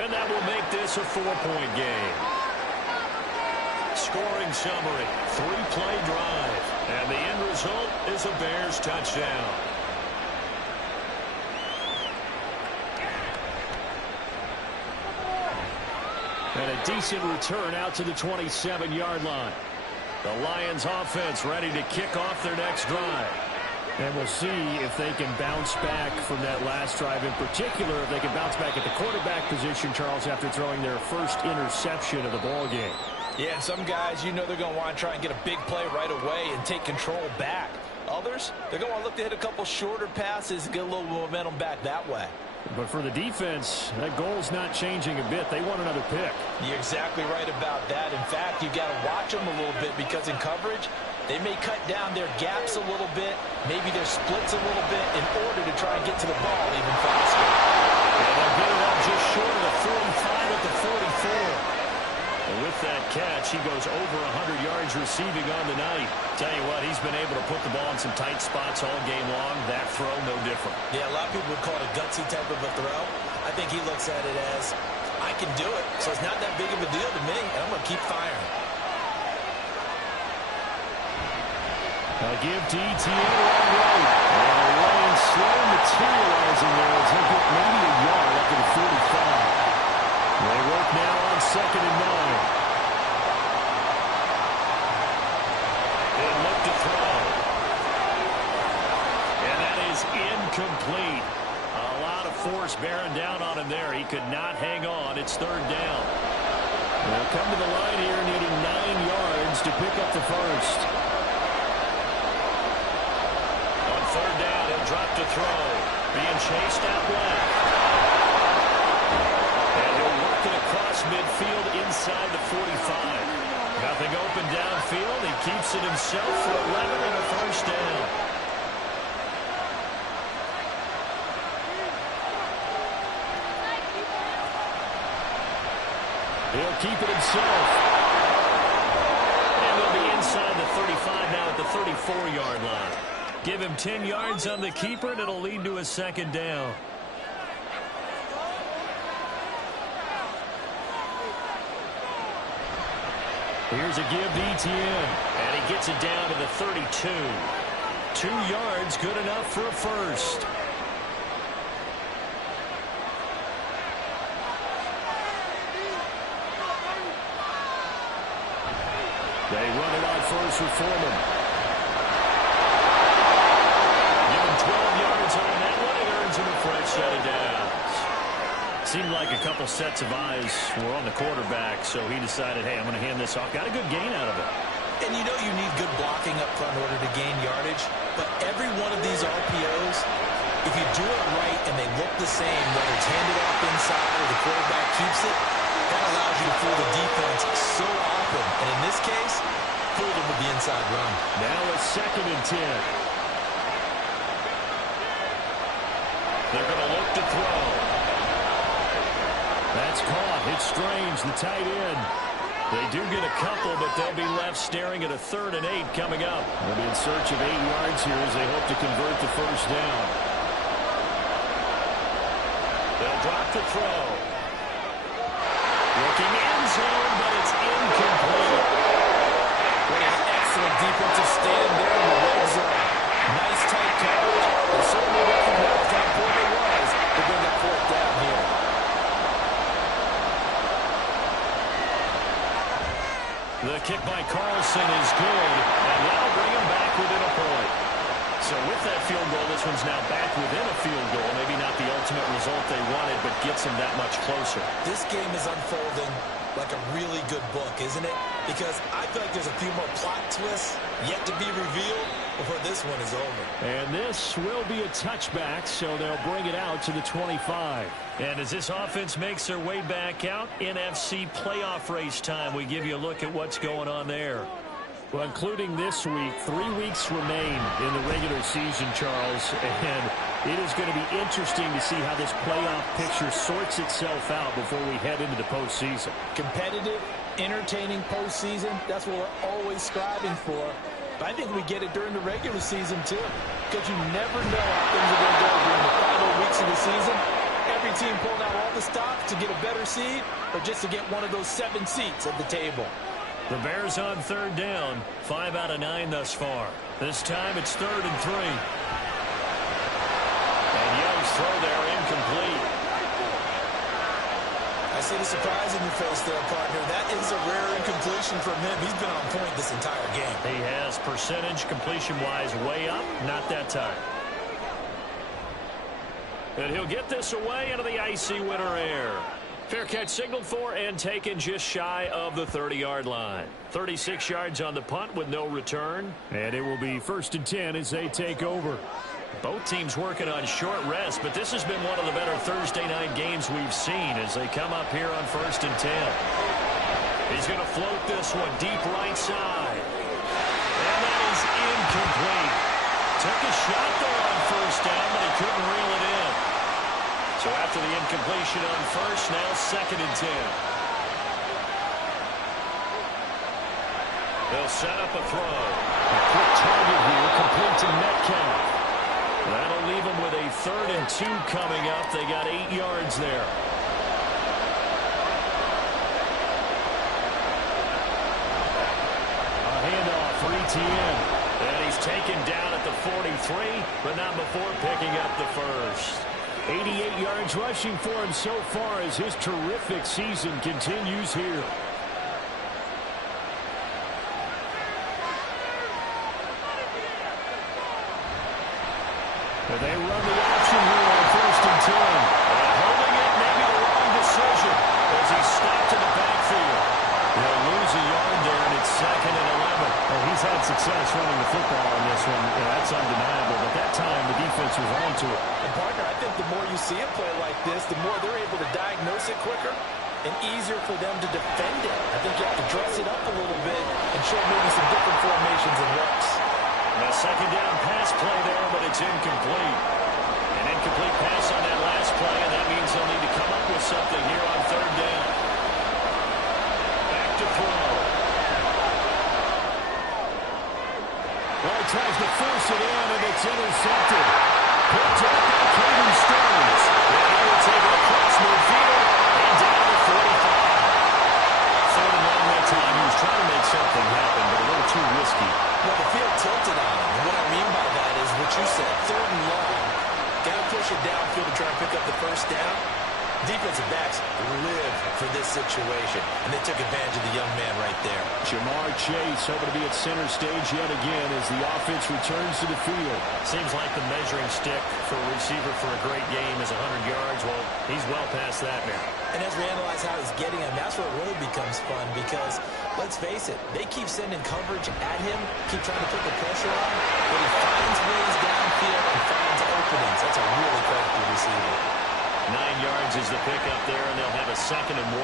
And that will make this a 4-point game. Scoring summary, 3-play drive. And the end result is a Bears touchdown. And a decent return out to the 27-yard line. The Lions offense ready to kick off their next drive. And we'll see if they can bounce back from that last drive. In particular, if they can bounce back at the quarterback position, Charles, after throwing their first interception of the ball game. Yeah, and some guys, you know they're going to want to try and get a big play right away and take control back. Others, they're going to want to look to hit a couple shorter passes and get a little momentum back that way. But for the defense, that goal's not changing a bit. They want another pick. You're exactly right about that. In fact, you've got to watch them a little bit because in coverage, they may cut down their gaps a little bit, maybe their splits a little bit in order to try and get to the ball even faster. And they'll get it up just short of the 45 at the 44. And with that catch, he goes over 100 yards receiving on the night. Tell you what, he's been able to put the ball in some tight spots all game long. That throw, no different. Yeah, a lot of people would call it a gutsy type of a throw. I think he looks at it as, I can do it, so it's not that big of a deal to me, and I'm going to keep firing. A give to Etienne long right. And a lane slow materializing there as he'll get maybe a yard up to the 45. They work now on 2nd and 9. force bearing down on him there. He could not hang on. It's third down. They'll come to the line here needing 9 yards to pick up the first. On third down, he'll drop to throw. Being chased out left. And he'll work it across midfield inside the 45. Nothing open downfield. He keeps it himself for 11 and a first down. He'll keep it himself. And they'll be inside the 35 now at the 34-yard line. Give him 10 yards on the keeper, and it'll lead to a second down. Here's a give to Etienne. And he gets it down to the 32. 2 yards, good enough for a first. They run it on first with Foreman. Give him 12 yards on that one. It earns him a fresh set of downs. Seemed like a couple sets of eyes were on the quarterback, so he decided, hey, I'm going to hand this off. Got a good gain out of it. And you know you need good blocking up front in order to gain yardage, but every one of these RPOs, if you do it right and they look the same, whether it's handed off inside or the quarterback keeps it, that allows you to fool the defense so often. And in this case, fooled them with the inside run. Now a 2nd and 10. They're going to look to throw. That's caught. It's Strange, the tight end. They do get a couple, but they'll be left staring at a 3rd and 8 coming up. They'll be in search of 8 yards here as they hope to convert the first down. They'll drop the throw. Looking end zone, but it's incomplete. What an excellent defensive stand there in the red zone. Nice tight coverage. They certainly recognized how important it was to bring that 4th down here. The kick by Carlson is good, and that'll bring him back within a point. So with that field goal, this one's now back within a field goal. Maybe not the ultimate result they wanted, but gets them that much closer. This game is unfolding like a really good book, isn't it? Because I feel like there's a few more plot twists yet to be revealed before this one is over. And this will be a touchback, so they'll bring it out to the 25. And as this offense makes their way back out, NFC playoff race time, we give you a look at what's going on there. Well, including this week, 3 weeks remain in the regular season, Charles, and it is going to be interesting to see how this playoff picture sorts itself out before we head into the postseason. Competitive, entertaining postseason, that's what we're always striving for. But I think we get it during the regular season, too, because you never know how things are going to go during the final weeks of the season. Every team pulling out all the stops to get a better seed or just to get one of those 7 seats at the table. The Bears on 3rd down, 5 out of 9 thus far. This time it's 3rd and 3. And Young's throw there incomplete. I see the surprise in your face there, partner. That is a rare incompletion from him. He's been on point this entire game. He has percentage completion-wise way up, not that time. And he'll get this away into the icy winter air. Fair catch signaled for and taken just shy of the 30-yard line. 36 yards on the punt with no return. And it will be 1st and 10 as they take over. Both teams working on short rest, but this has been one of the better Thursday night games we've seen as they come up here on 1st and 10. He's going to float this one deep right side. And that is incomplete. Took a shot there on 1st down, but he couldn't reel it in. So after the incompletion on 1st, now 2nd and 10. They'll set up a throw. A quick target here, complete to Metcalf. That'll leave them with a 3rd and 2 coming up. They got 8 yards there. A handoff for Etienne. And he's taken down at the 43, but not before picking up the first. 88 yards rushing for him so far as his terrific season continues here. They run the option here on 1st and 10. partner, I think the more you see him play like this, the more they're able to diagnose it quicker and easier for them to defend it. I think you have to dress it up a little bit and show maybe some different formations and looks. A second down pass play there, but it's incomplete. An incomplete pass on that last play, and that means they'll need to come up with something here on third down. Back to throw. Well, he tries to force it in, and it's intercepted. Picked up by Caden Stones. And he will take it across midfield and down to 45. Third and long that time. He was trying to make something happen, but a little too risky. Well, the field tilted on him. And what I mean by that is what you said, third and long. Got to push it downfield to try and pick up the first down. Defensive backs live for this situation, and they took advantage of the young man right there. Jamar Chase hoping to be at center stage yet again as the offense returns to the field. Seems like the measuring stick for a receiver for a great game is 100 yards. Well, he's well past that now. And as we analyze how he's getting him, that's where it really becomes fun because, let's face it, they keep sending coverage at him, keep trying to put the pressure on, but he finds ways downfield and finds openings. That's a really crafty receiver. 9 yards is the pickup there, and they'll have a 2nd and 1.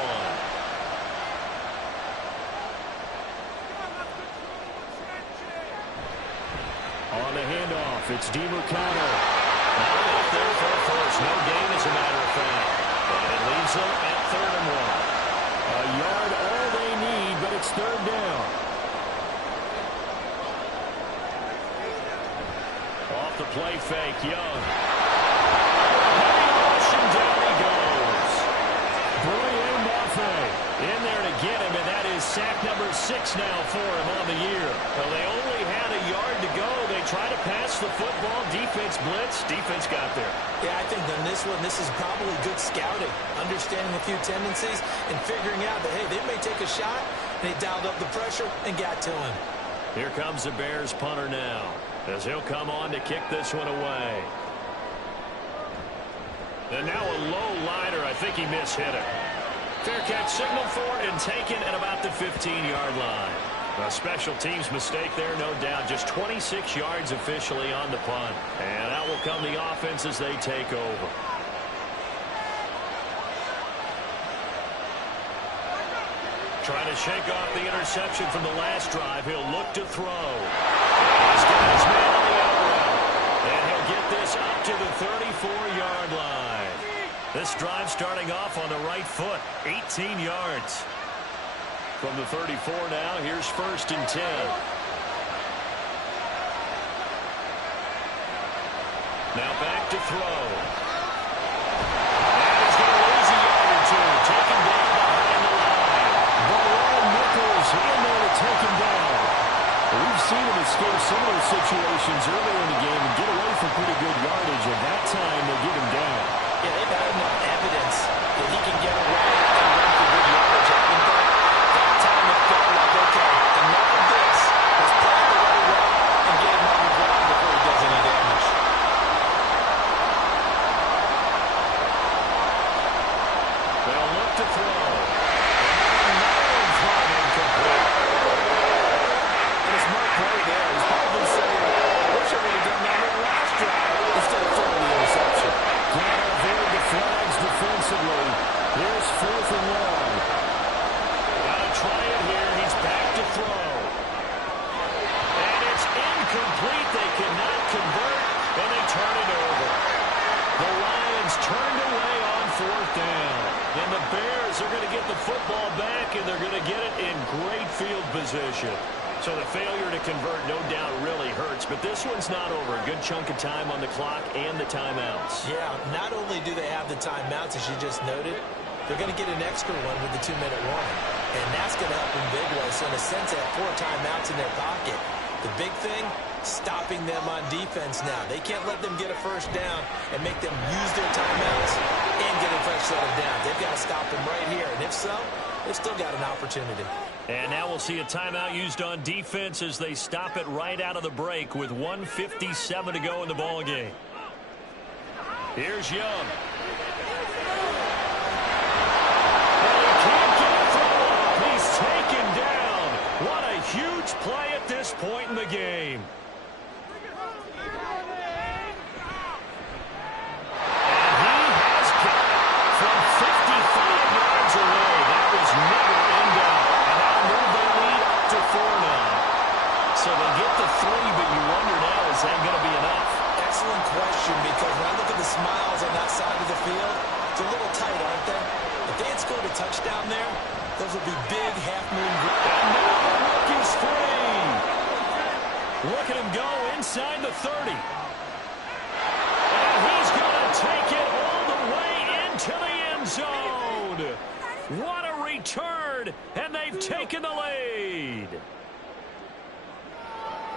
On the handoff, it's DeMarcano. Now up there for a first. No gain, as a matter of fact. And it leaves them at 3rd and 1. A yard all they need, but it's third down. Off the play fake, Young. Down he goes. Boye Mafe in there to get him, and that is sack number 6 now for him on the year. Well, they only had a yard to go. They try to pass the football. Defense blitz. Defense got there. Yeah, I think on this one, this is probably good scouting, understanding a few tendencies, and figuring out that, hey, they may take a shot, and they dialed up the pressure and got to him. Here comes the Bears punter now, as he'll come on to kick this one away. And now a low liner. I think he mishit it. Fair catch signal for it and taken at about the 15-yard line. A special teams mistake there, no doubt. Just 26 yards officially on the punt. And out will come the offense as they take over. Trying to shake off the interception from the last drive. He'll look to throw. He's got his man on the out route. And he'll get this up to the 34-yard line. This drive starting off on the right foot. 18 yards. From the 34 now, here's 1st and 10. Now back to throw. And he's going to lose a yard or two. Taken down behind the line. Barron Nichols in there to take him down. We've seen him escape similar situations earlier in the game and get away from pretty good yardage, and that time they get him down. Yeah, they've had enough evidence that he can get away and run for good yardage. I think that time it felt like, okay, enough of this. Let's play it the right way and get him on the ground before he does any damage. They'll look to throw. And throw incomplete. And a smart play there. He's probably saying, I wish I would have done that in the last drive instead of throwing the interception. Can't avoid the flags defensively. Here's 4th and long. Gotta try it here. He's back to throw. And it's incomplete. They cannot convert, and they turn it over. The Lions turned away on 4th down. And the Bears are going to get the football back, and they're going to get it in great field position. So the failure to convert, no doubt, really hurts. But this one's not over. A good chunk of time on the clock and the timeouts. Yeah, not only do they have the timeouts, as you just noted, they're going to get an extra one with the 2-minute warning. And that's going to help them big way. So in a sense, they have 4 timeouts in their pocket. The big thing, stopping them on defense now. They can't let them get a first down and make them use their timeouts and get a fresh set of downs. They've got to stop them right here. And if so, they've still got an opportunity. And now we'll see a timeout used on defense as they stop it right out of the break with 1:57 to go in the ballgame. Here's Young. And he can't get a throw up. He's taken down. What a huge play at this point in the game. field. It's a little tight, aren't they? If they had scored a touchdown there, those would be big half-moon. And now the rookie's free. Look at him go inside the 30. And he's going to take it all the way into the end zone. What a return, and they've taken the lead.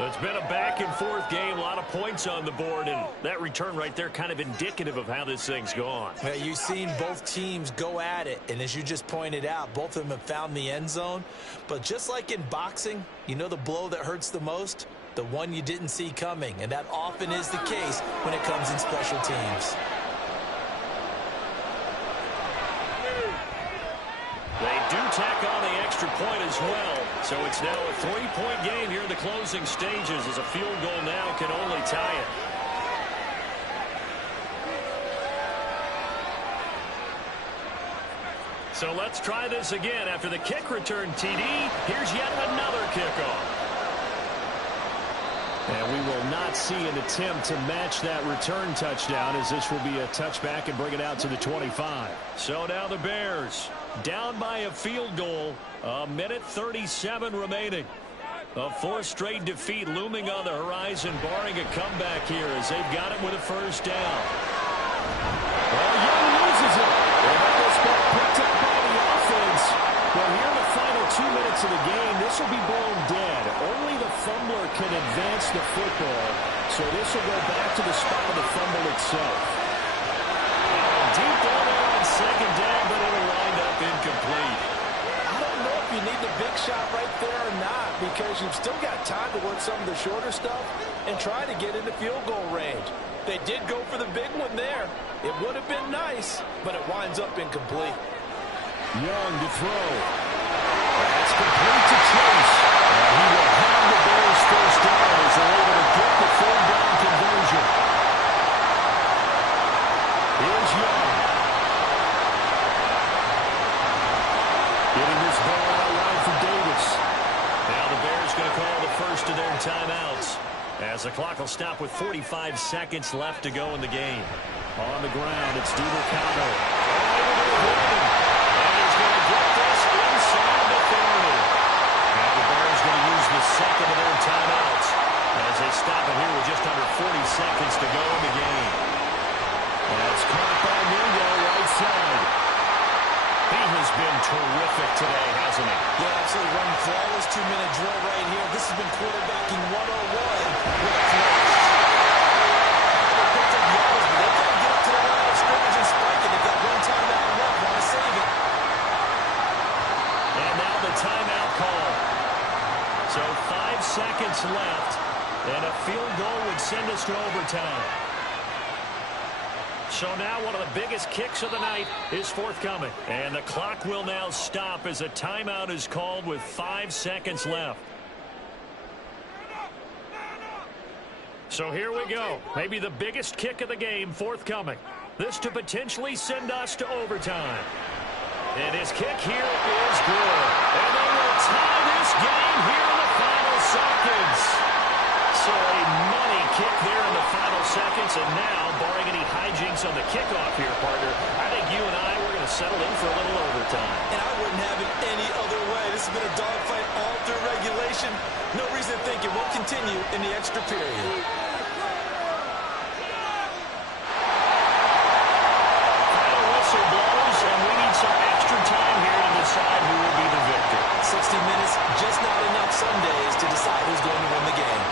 It's been a back-and-forth game, a lot of points on the board, and that return right there kind of indicative of how this thing's gone. Well, you've seen both teams go at it, and as you just pointed out, both of them have found the end zone. But just like in boxing, you know the blow that hurts the most? The one you didn't see coming, and that often is the case when it comes in special teams. They do tack on the extra point as well. So it's now a 3-point game here in the closing stages as a field goal now can only tie it. So let's try this again. After the kick return, TD, here's yet another kickoff. And we will not see an attempt to match that return touchdown, as this will be a touchback and bring it out to the 25. So now the Bears down by a field goal. A minute 37 remaining. A fourth straight defeat looming on the horizon, barring a comeback here as they've got it with a first down. Well, Young loses it. And that was picked up by the offense. Well, here in the final 2 minutes of the game, this will be blown dead. Only the fumbler can advance the football, so this will go back to the spot of the fumble itself. Deep ball there on second down, but it'll wind up incomplete. I don't know if you need the big shot right there or not, because you've still got time to work some of the shorter stuff and try to get into field goal range. They did go for the big one there. It would have been nice, but it winds up incomplete. Young to throw. That's complete to Chase. And he will have the Bears first down as they're able to get the third down conversion. Here's Young. Getting this ball out wide for Davis. Now the Bears going to call the first of their timeouts as the clock will stop with 45 seconds left to go in the game. On the ground, it's DiMercado. And he's going to get this inside the 30. Now the Bears going to use the second of their timeouts as they stop it here with just under 40 seconds to go in the game. That's caught by Mingo right side. He has been terrific today, hasn't he? Yeah, absolutely. Running flawless 2-minute drill right here. This has been quarterbacking 101 with a flash. They picked up yards, but they can't get up to the line of scrimmage and spike it. They've got one timeout left. Want to save it. And now the timeout call. So 5 seconds left, and a field goal would send us to overtime. So now one of the biggest kicks of the night is forthcoming. And the clock will now stop as a timeout is called with 5 seconds left. So here we go. Maybe the biggest kick of the game forthcoming. This to potentially send us to overtime. And his kick here is good. And they will tie this game here in the final seconds. So a money kick there in the final seconds. And now, barring any hijinks on the kickoff here, partner, I think you and I, we're going to settle in for a little overtime. And I wouldn't have it any other way. This has been a dogfight all through regulation. No reason to think it won't continue in the extra period. Final whistle blows, and we need some extra time here to decide who will be the victor. 60 minutes, just not enough some days to decide who's going to win the game.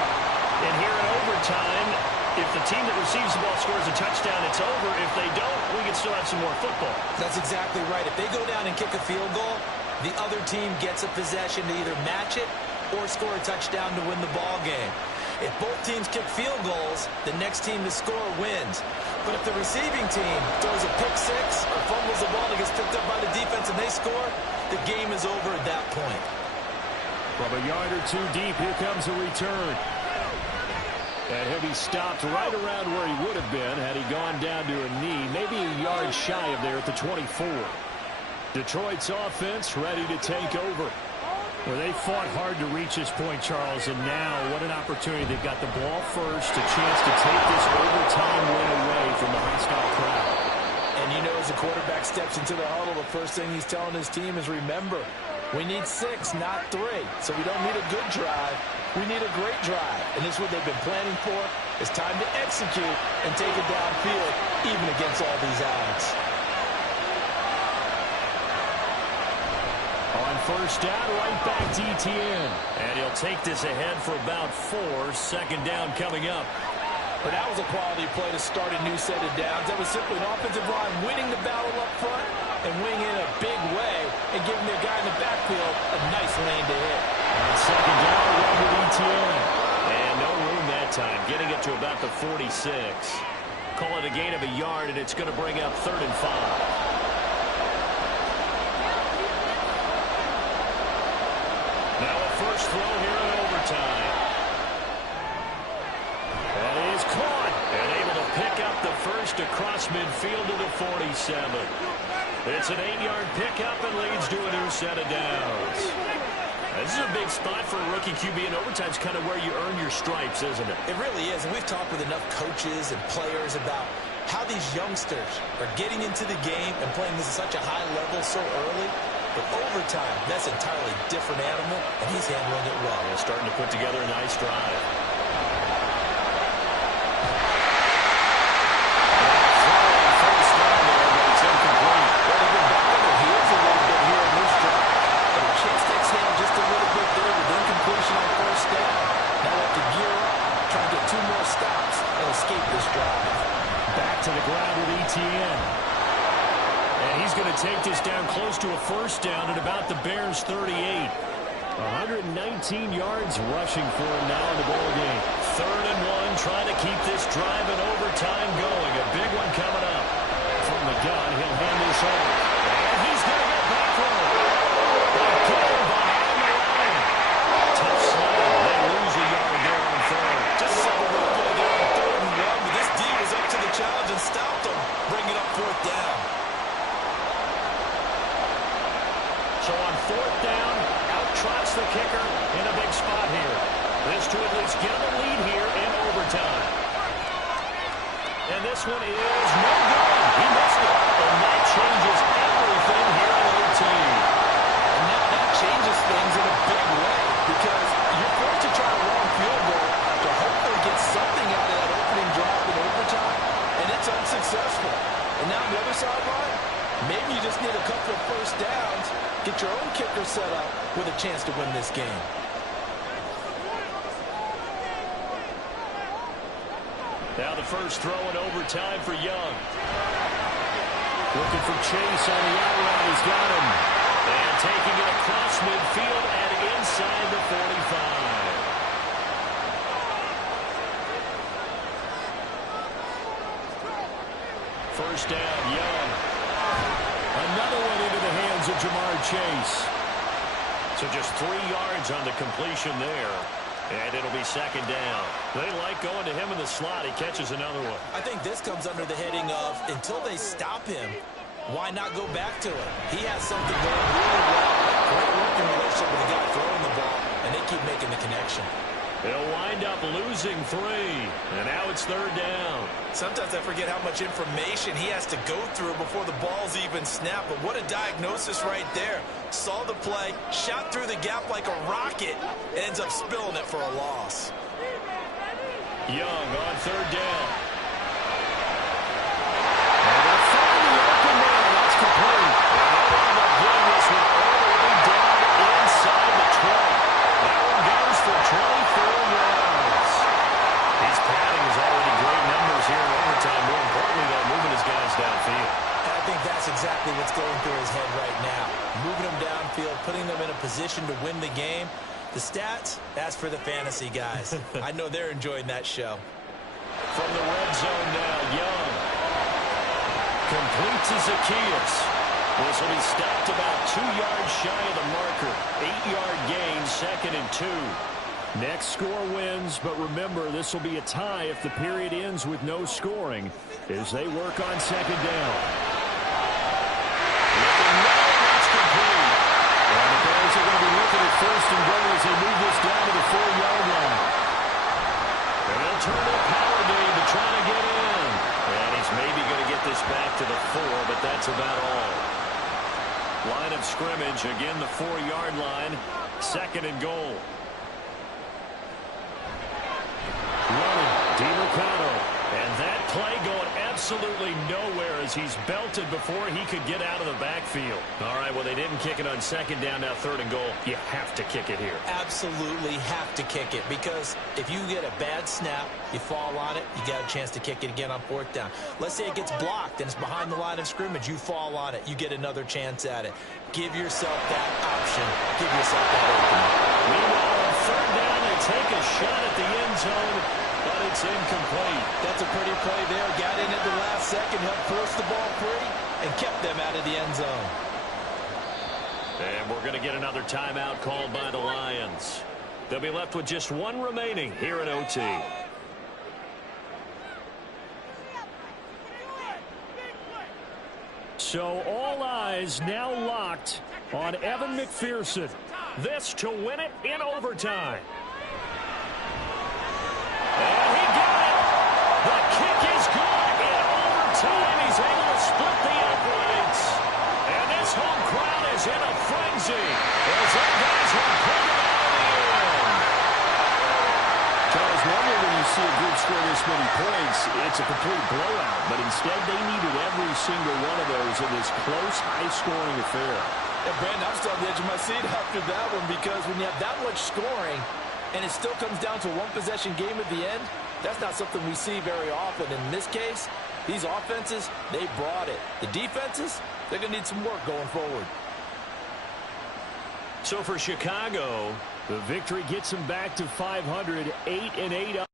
And here in overtime, if the team that receives the ball scores a touchdown, it's over. If they don't, we can still have some more football. That's exactly right. If they go down and kick a field goal, the other team gets a possession to either match it or score a touchdown to win the ball game. If both teams kick field goals, the next team to score wins. But if the receiving team throws a pick six or fumbles the ball and gets picked up by the defense and they score, the game is over at that point. From a yard or two deep, here comes a return. And he'll be stopped right around where he would have been had he gone down to a knee, maybe a yard shy of there at the 24. Detroit's offense ready to take over. Well, they fought hard to reach this point, Charles, and now what an opportunity. They've got the ball first, a chance to take this overtime win away from the hostile crowd. And you quarterback steps into the huddle, the first thing he's telling his team is, remember, we need 6, not 3. So we don't need a good drive. We need a great drive. And this is what they've been planning for. It's time to execute and take it downfield, even against all these odds. On first down, right back to Etienne. And he'll take this ahead for about 4. Second down coming up. But that was a quality play to start a new set of downs. That was simply an offensive line winning the battle up front and winning in a big way and giving their guy in the backfield a nice lane to hit. On second down, run with Etienne. And no room that time, getting it to about the 46. Call it a gain of a yard, and it's going to bring up 3rd and 5. Now a first throw here in overtime. That is caught and able to pick up the first across midfield to the 47. It's an 8-yard pickup and leads to a new set of downs. This is a big spot for a rookie QB, and overtime is kind of where you earn your stripes, isn't it? It really is, and we've talked with enough coaches and players about how these youngsters are getting into the game and playing this at such a high level so early. But overtime, that's an entirely different animal, and he's handling it well. They're starting to put together a nice drive. To the ground with Etienne. And he's going to take this down close to a first down at about the Bears' 38. 119 yards rushing for him now in the ball game. 3rd and 1, trying to keep this drive in overtime going. A big one coming up. From the gun, he'll hand this off. And he's going to get back for it. Again behind the line. Tough snap. They lose a yard there on 3rd. Just a simple little play there on 3rd and 1, but this D was up to the challenge and stopped them, bringing up 4th down. So on 4th down, out trots the kicker in a big spot here. This to at least get the lead here in overtime. And this one is no good. He missed it. And that changes everything here in OT. And that changes things in a big way because you're forced to try a long field goal to hopefully get something out of that opening drive in overtime, and it's unsuccessful. And now on the other sideline, maybe you just need a couple of first downs, get your own kicker set up with a chance to win this game. Now the first throw in overtime for Young. Looking for Chase on the out route. He's got him. And taking it across midfield and inside the 45. First down, Young. Another one into the hands of Jamar Chase. So just 3 yards on the completion there. And it'll be second down. They like going to him in the slot. He catches another one. I think this comes under the heading of, until they stop him, why not go back to it? He has something going really well. Great working relationship with the guy throwing the ball, and they keep making the connection. They'll wind up losing 3. And now it's 3rd down. Sometimes I forget how much information he has to go through before the ball's even snapped. But what a diagnosis right there. Saw the play, shot through the gap like a rocket, and ends up spilling it for a loss. Young on 3rd down. And they'll find the open man. That's complete. And they'll end up getting this one all the way down inside the 20. That one goes for 24 yards. His padding is already great numbers here in overtime. More importantly, though, moving his guys downfield. I think that's exactly what's going through his head right now. Moving them downfield, putting them in a position to win the game. The stats, that's for the fantasy guys. I know they're enjoying that show. From the red zone now, Young. Complete to Zacchaeus. This will be stopped about 2 yards shy of the marker. 8-yard gain, 2nd and 2. Next score wins, but remember, this will be a tie if the period ends with no scoring as they work on 2nd down. That's complete. And the Bears are going to be looking at 1st and goal as they move this down to the 4-yard line. And they'll turn to power game to try to get in. And he's maybe going to get this back to the 4, but that's about all. Line of scrimmage, again the 4-yard line. 2nd and goal. Running, DeMercado. And that play going absolutely nowhere as he's belted before he could get out of the backfield. All right, well, they didn't kick it on 2nd down, now 3rd and goal. You have to kick it here. Absolutely have to kick it, because if you get a bad snap, you fall on it, you got a chance to kick it again on 4th down. Let's say it gets blocked and it's behind the line of scrimmage. You fall on it, you get another chance at it. Give yourself that option. Give yourself that opening. Meanwhile, on 3rd down, they take a shot at the end zone, but it's incomplete. That's a pretty play there. Got in at the last second, helped force the ball free, and kept them out of the end zone. And we're going to get another timeout called by the Lions. They'll be left with just 1 remaining here in OT. So all eyes now locked on Evan McPherson. This to win it in overtime. And he got it. The kick is good in overtime. He's able to split the uprights. And this home crowd is in a frenzy as our guys have pulled it out of the end. Charles, normally when you see a group score this many points, it's a complete blowout. But instead, they needed every single one of those in this close, high-scoring affair. And Brandon, I'm still on the edge of my seat after that one, because when you have that much scoring and it still comes down to 1-possession game at the end, that's not something we see very often. In this case, these offenses, they brought it. The defenses, they're going to need some work going forward. So for Chicago, the victory gets them back to 500, 8-8.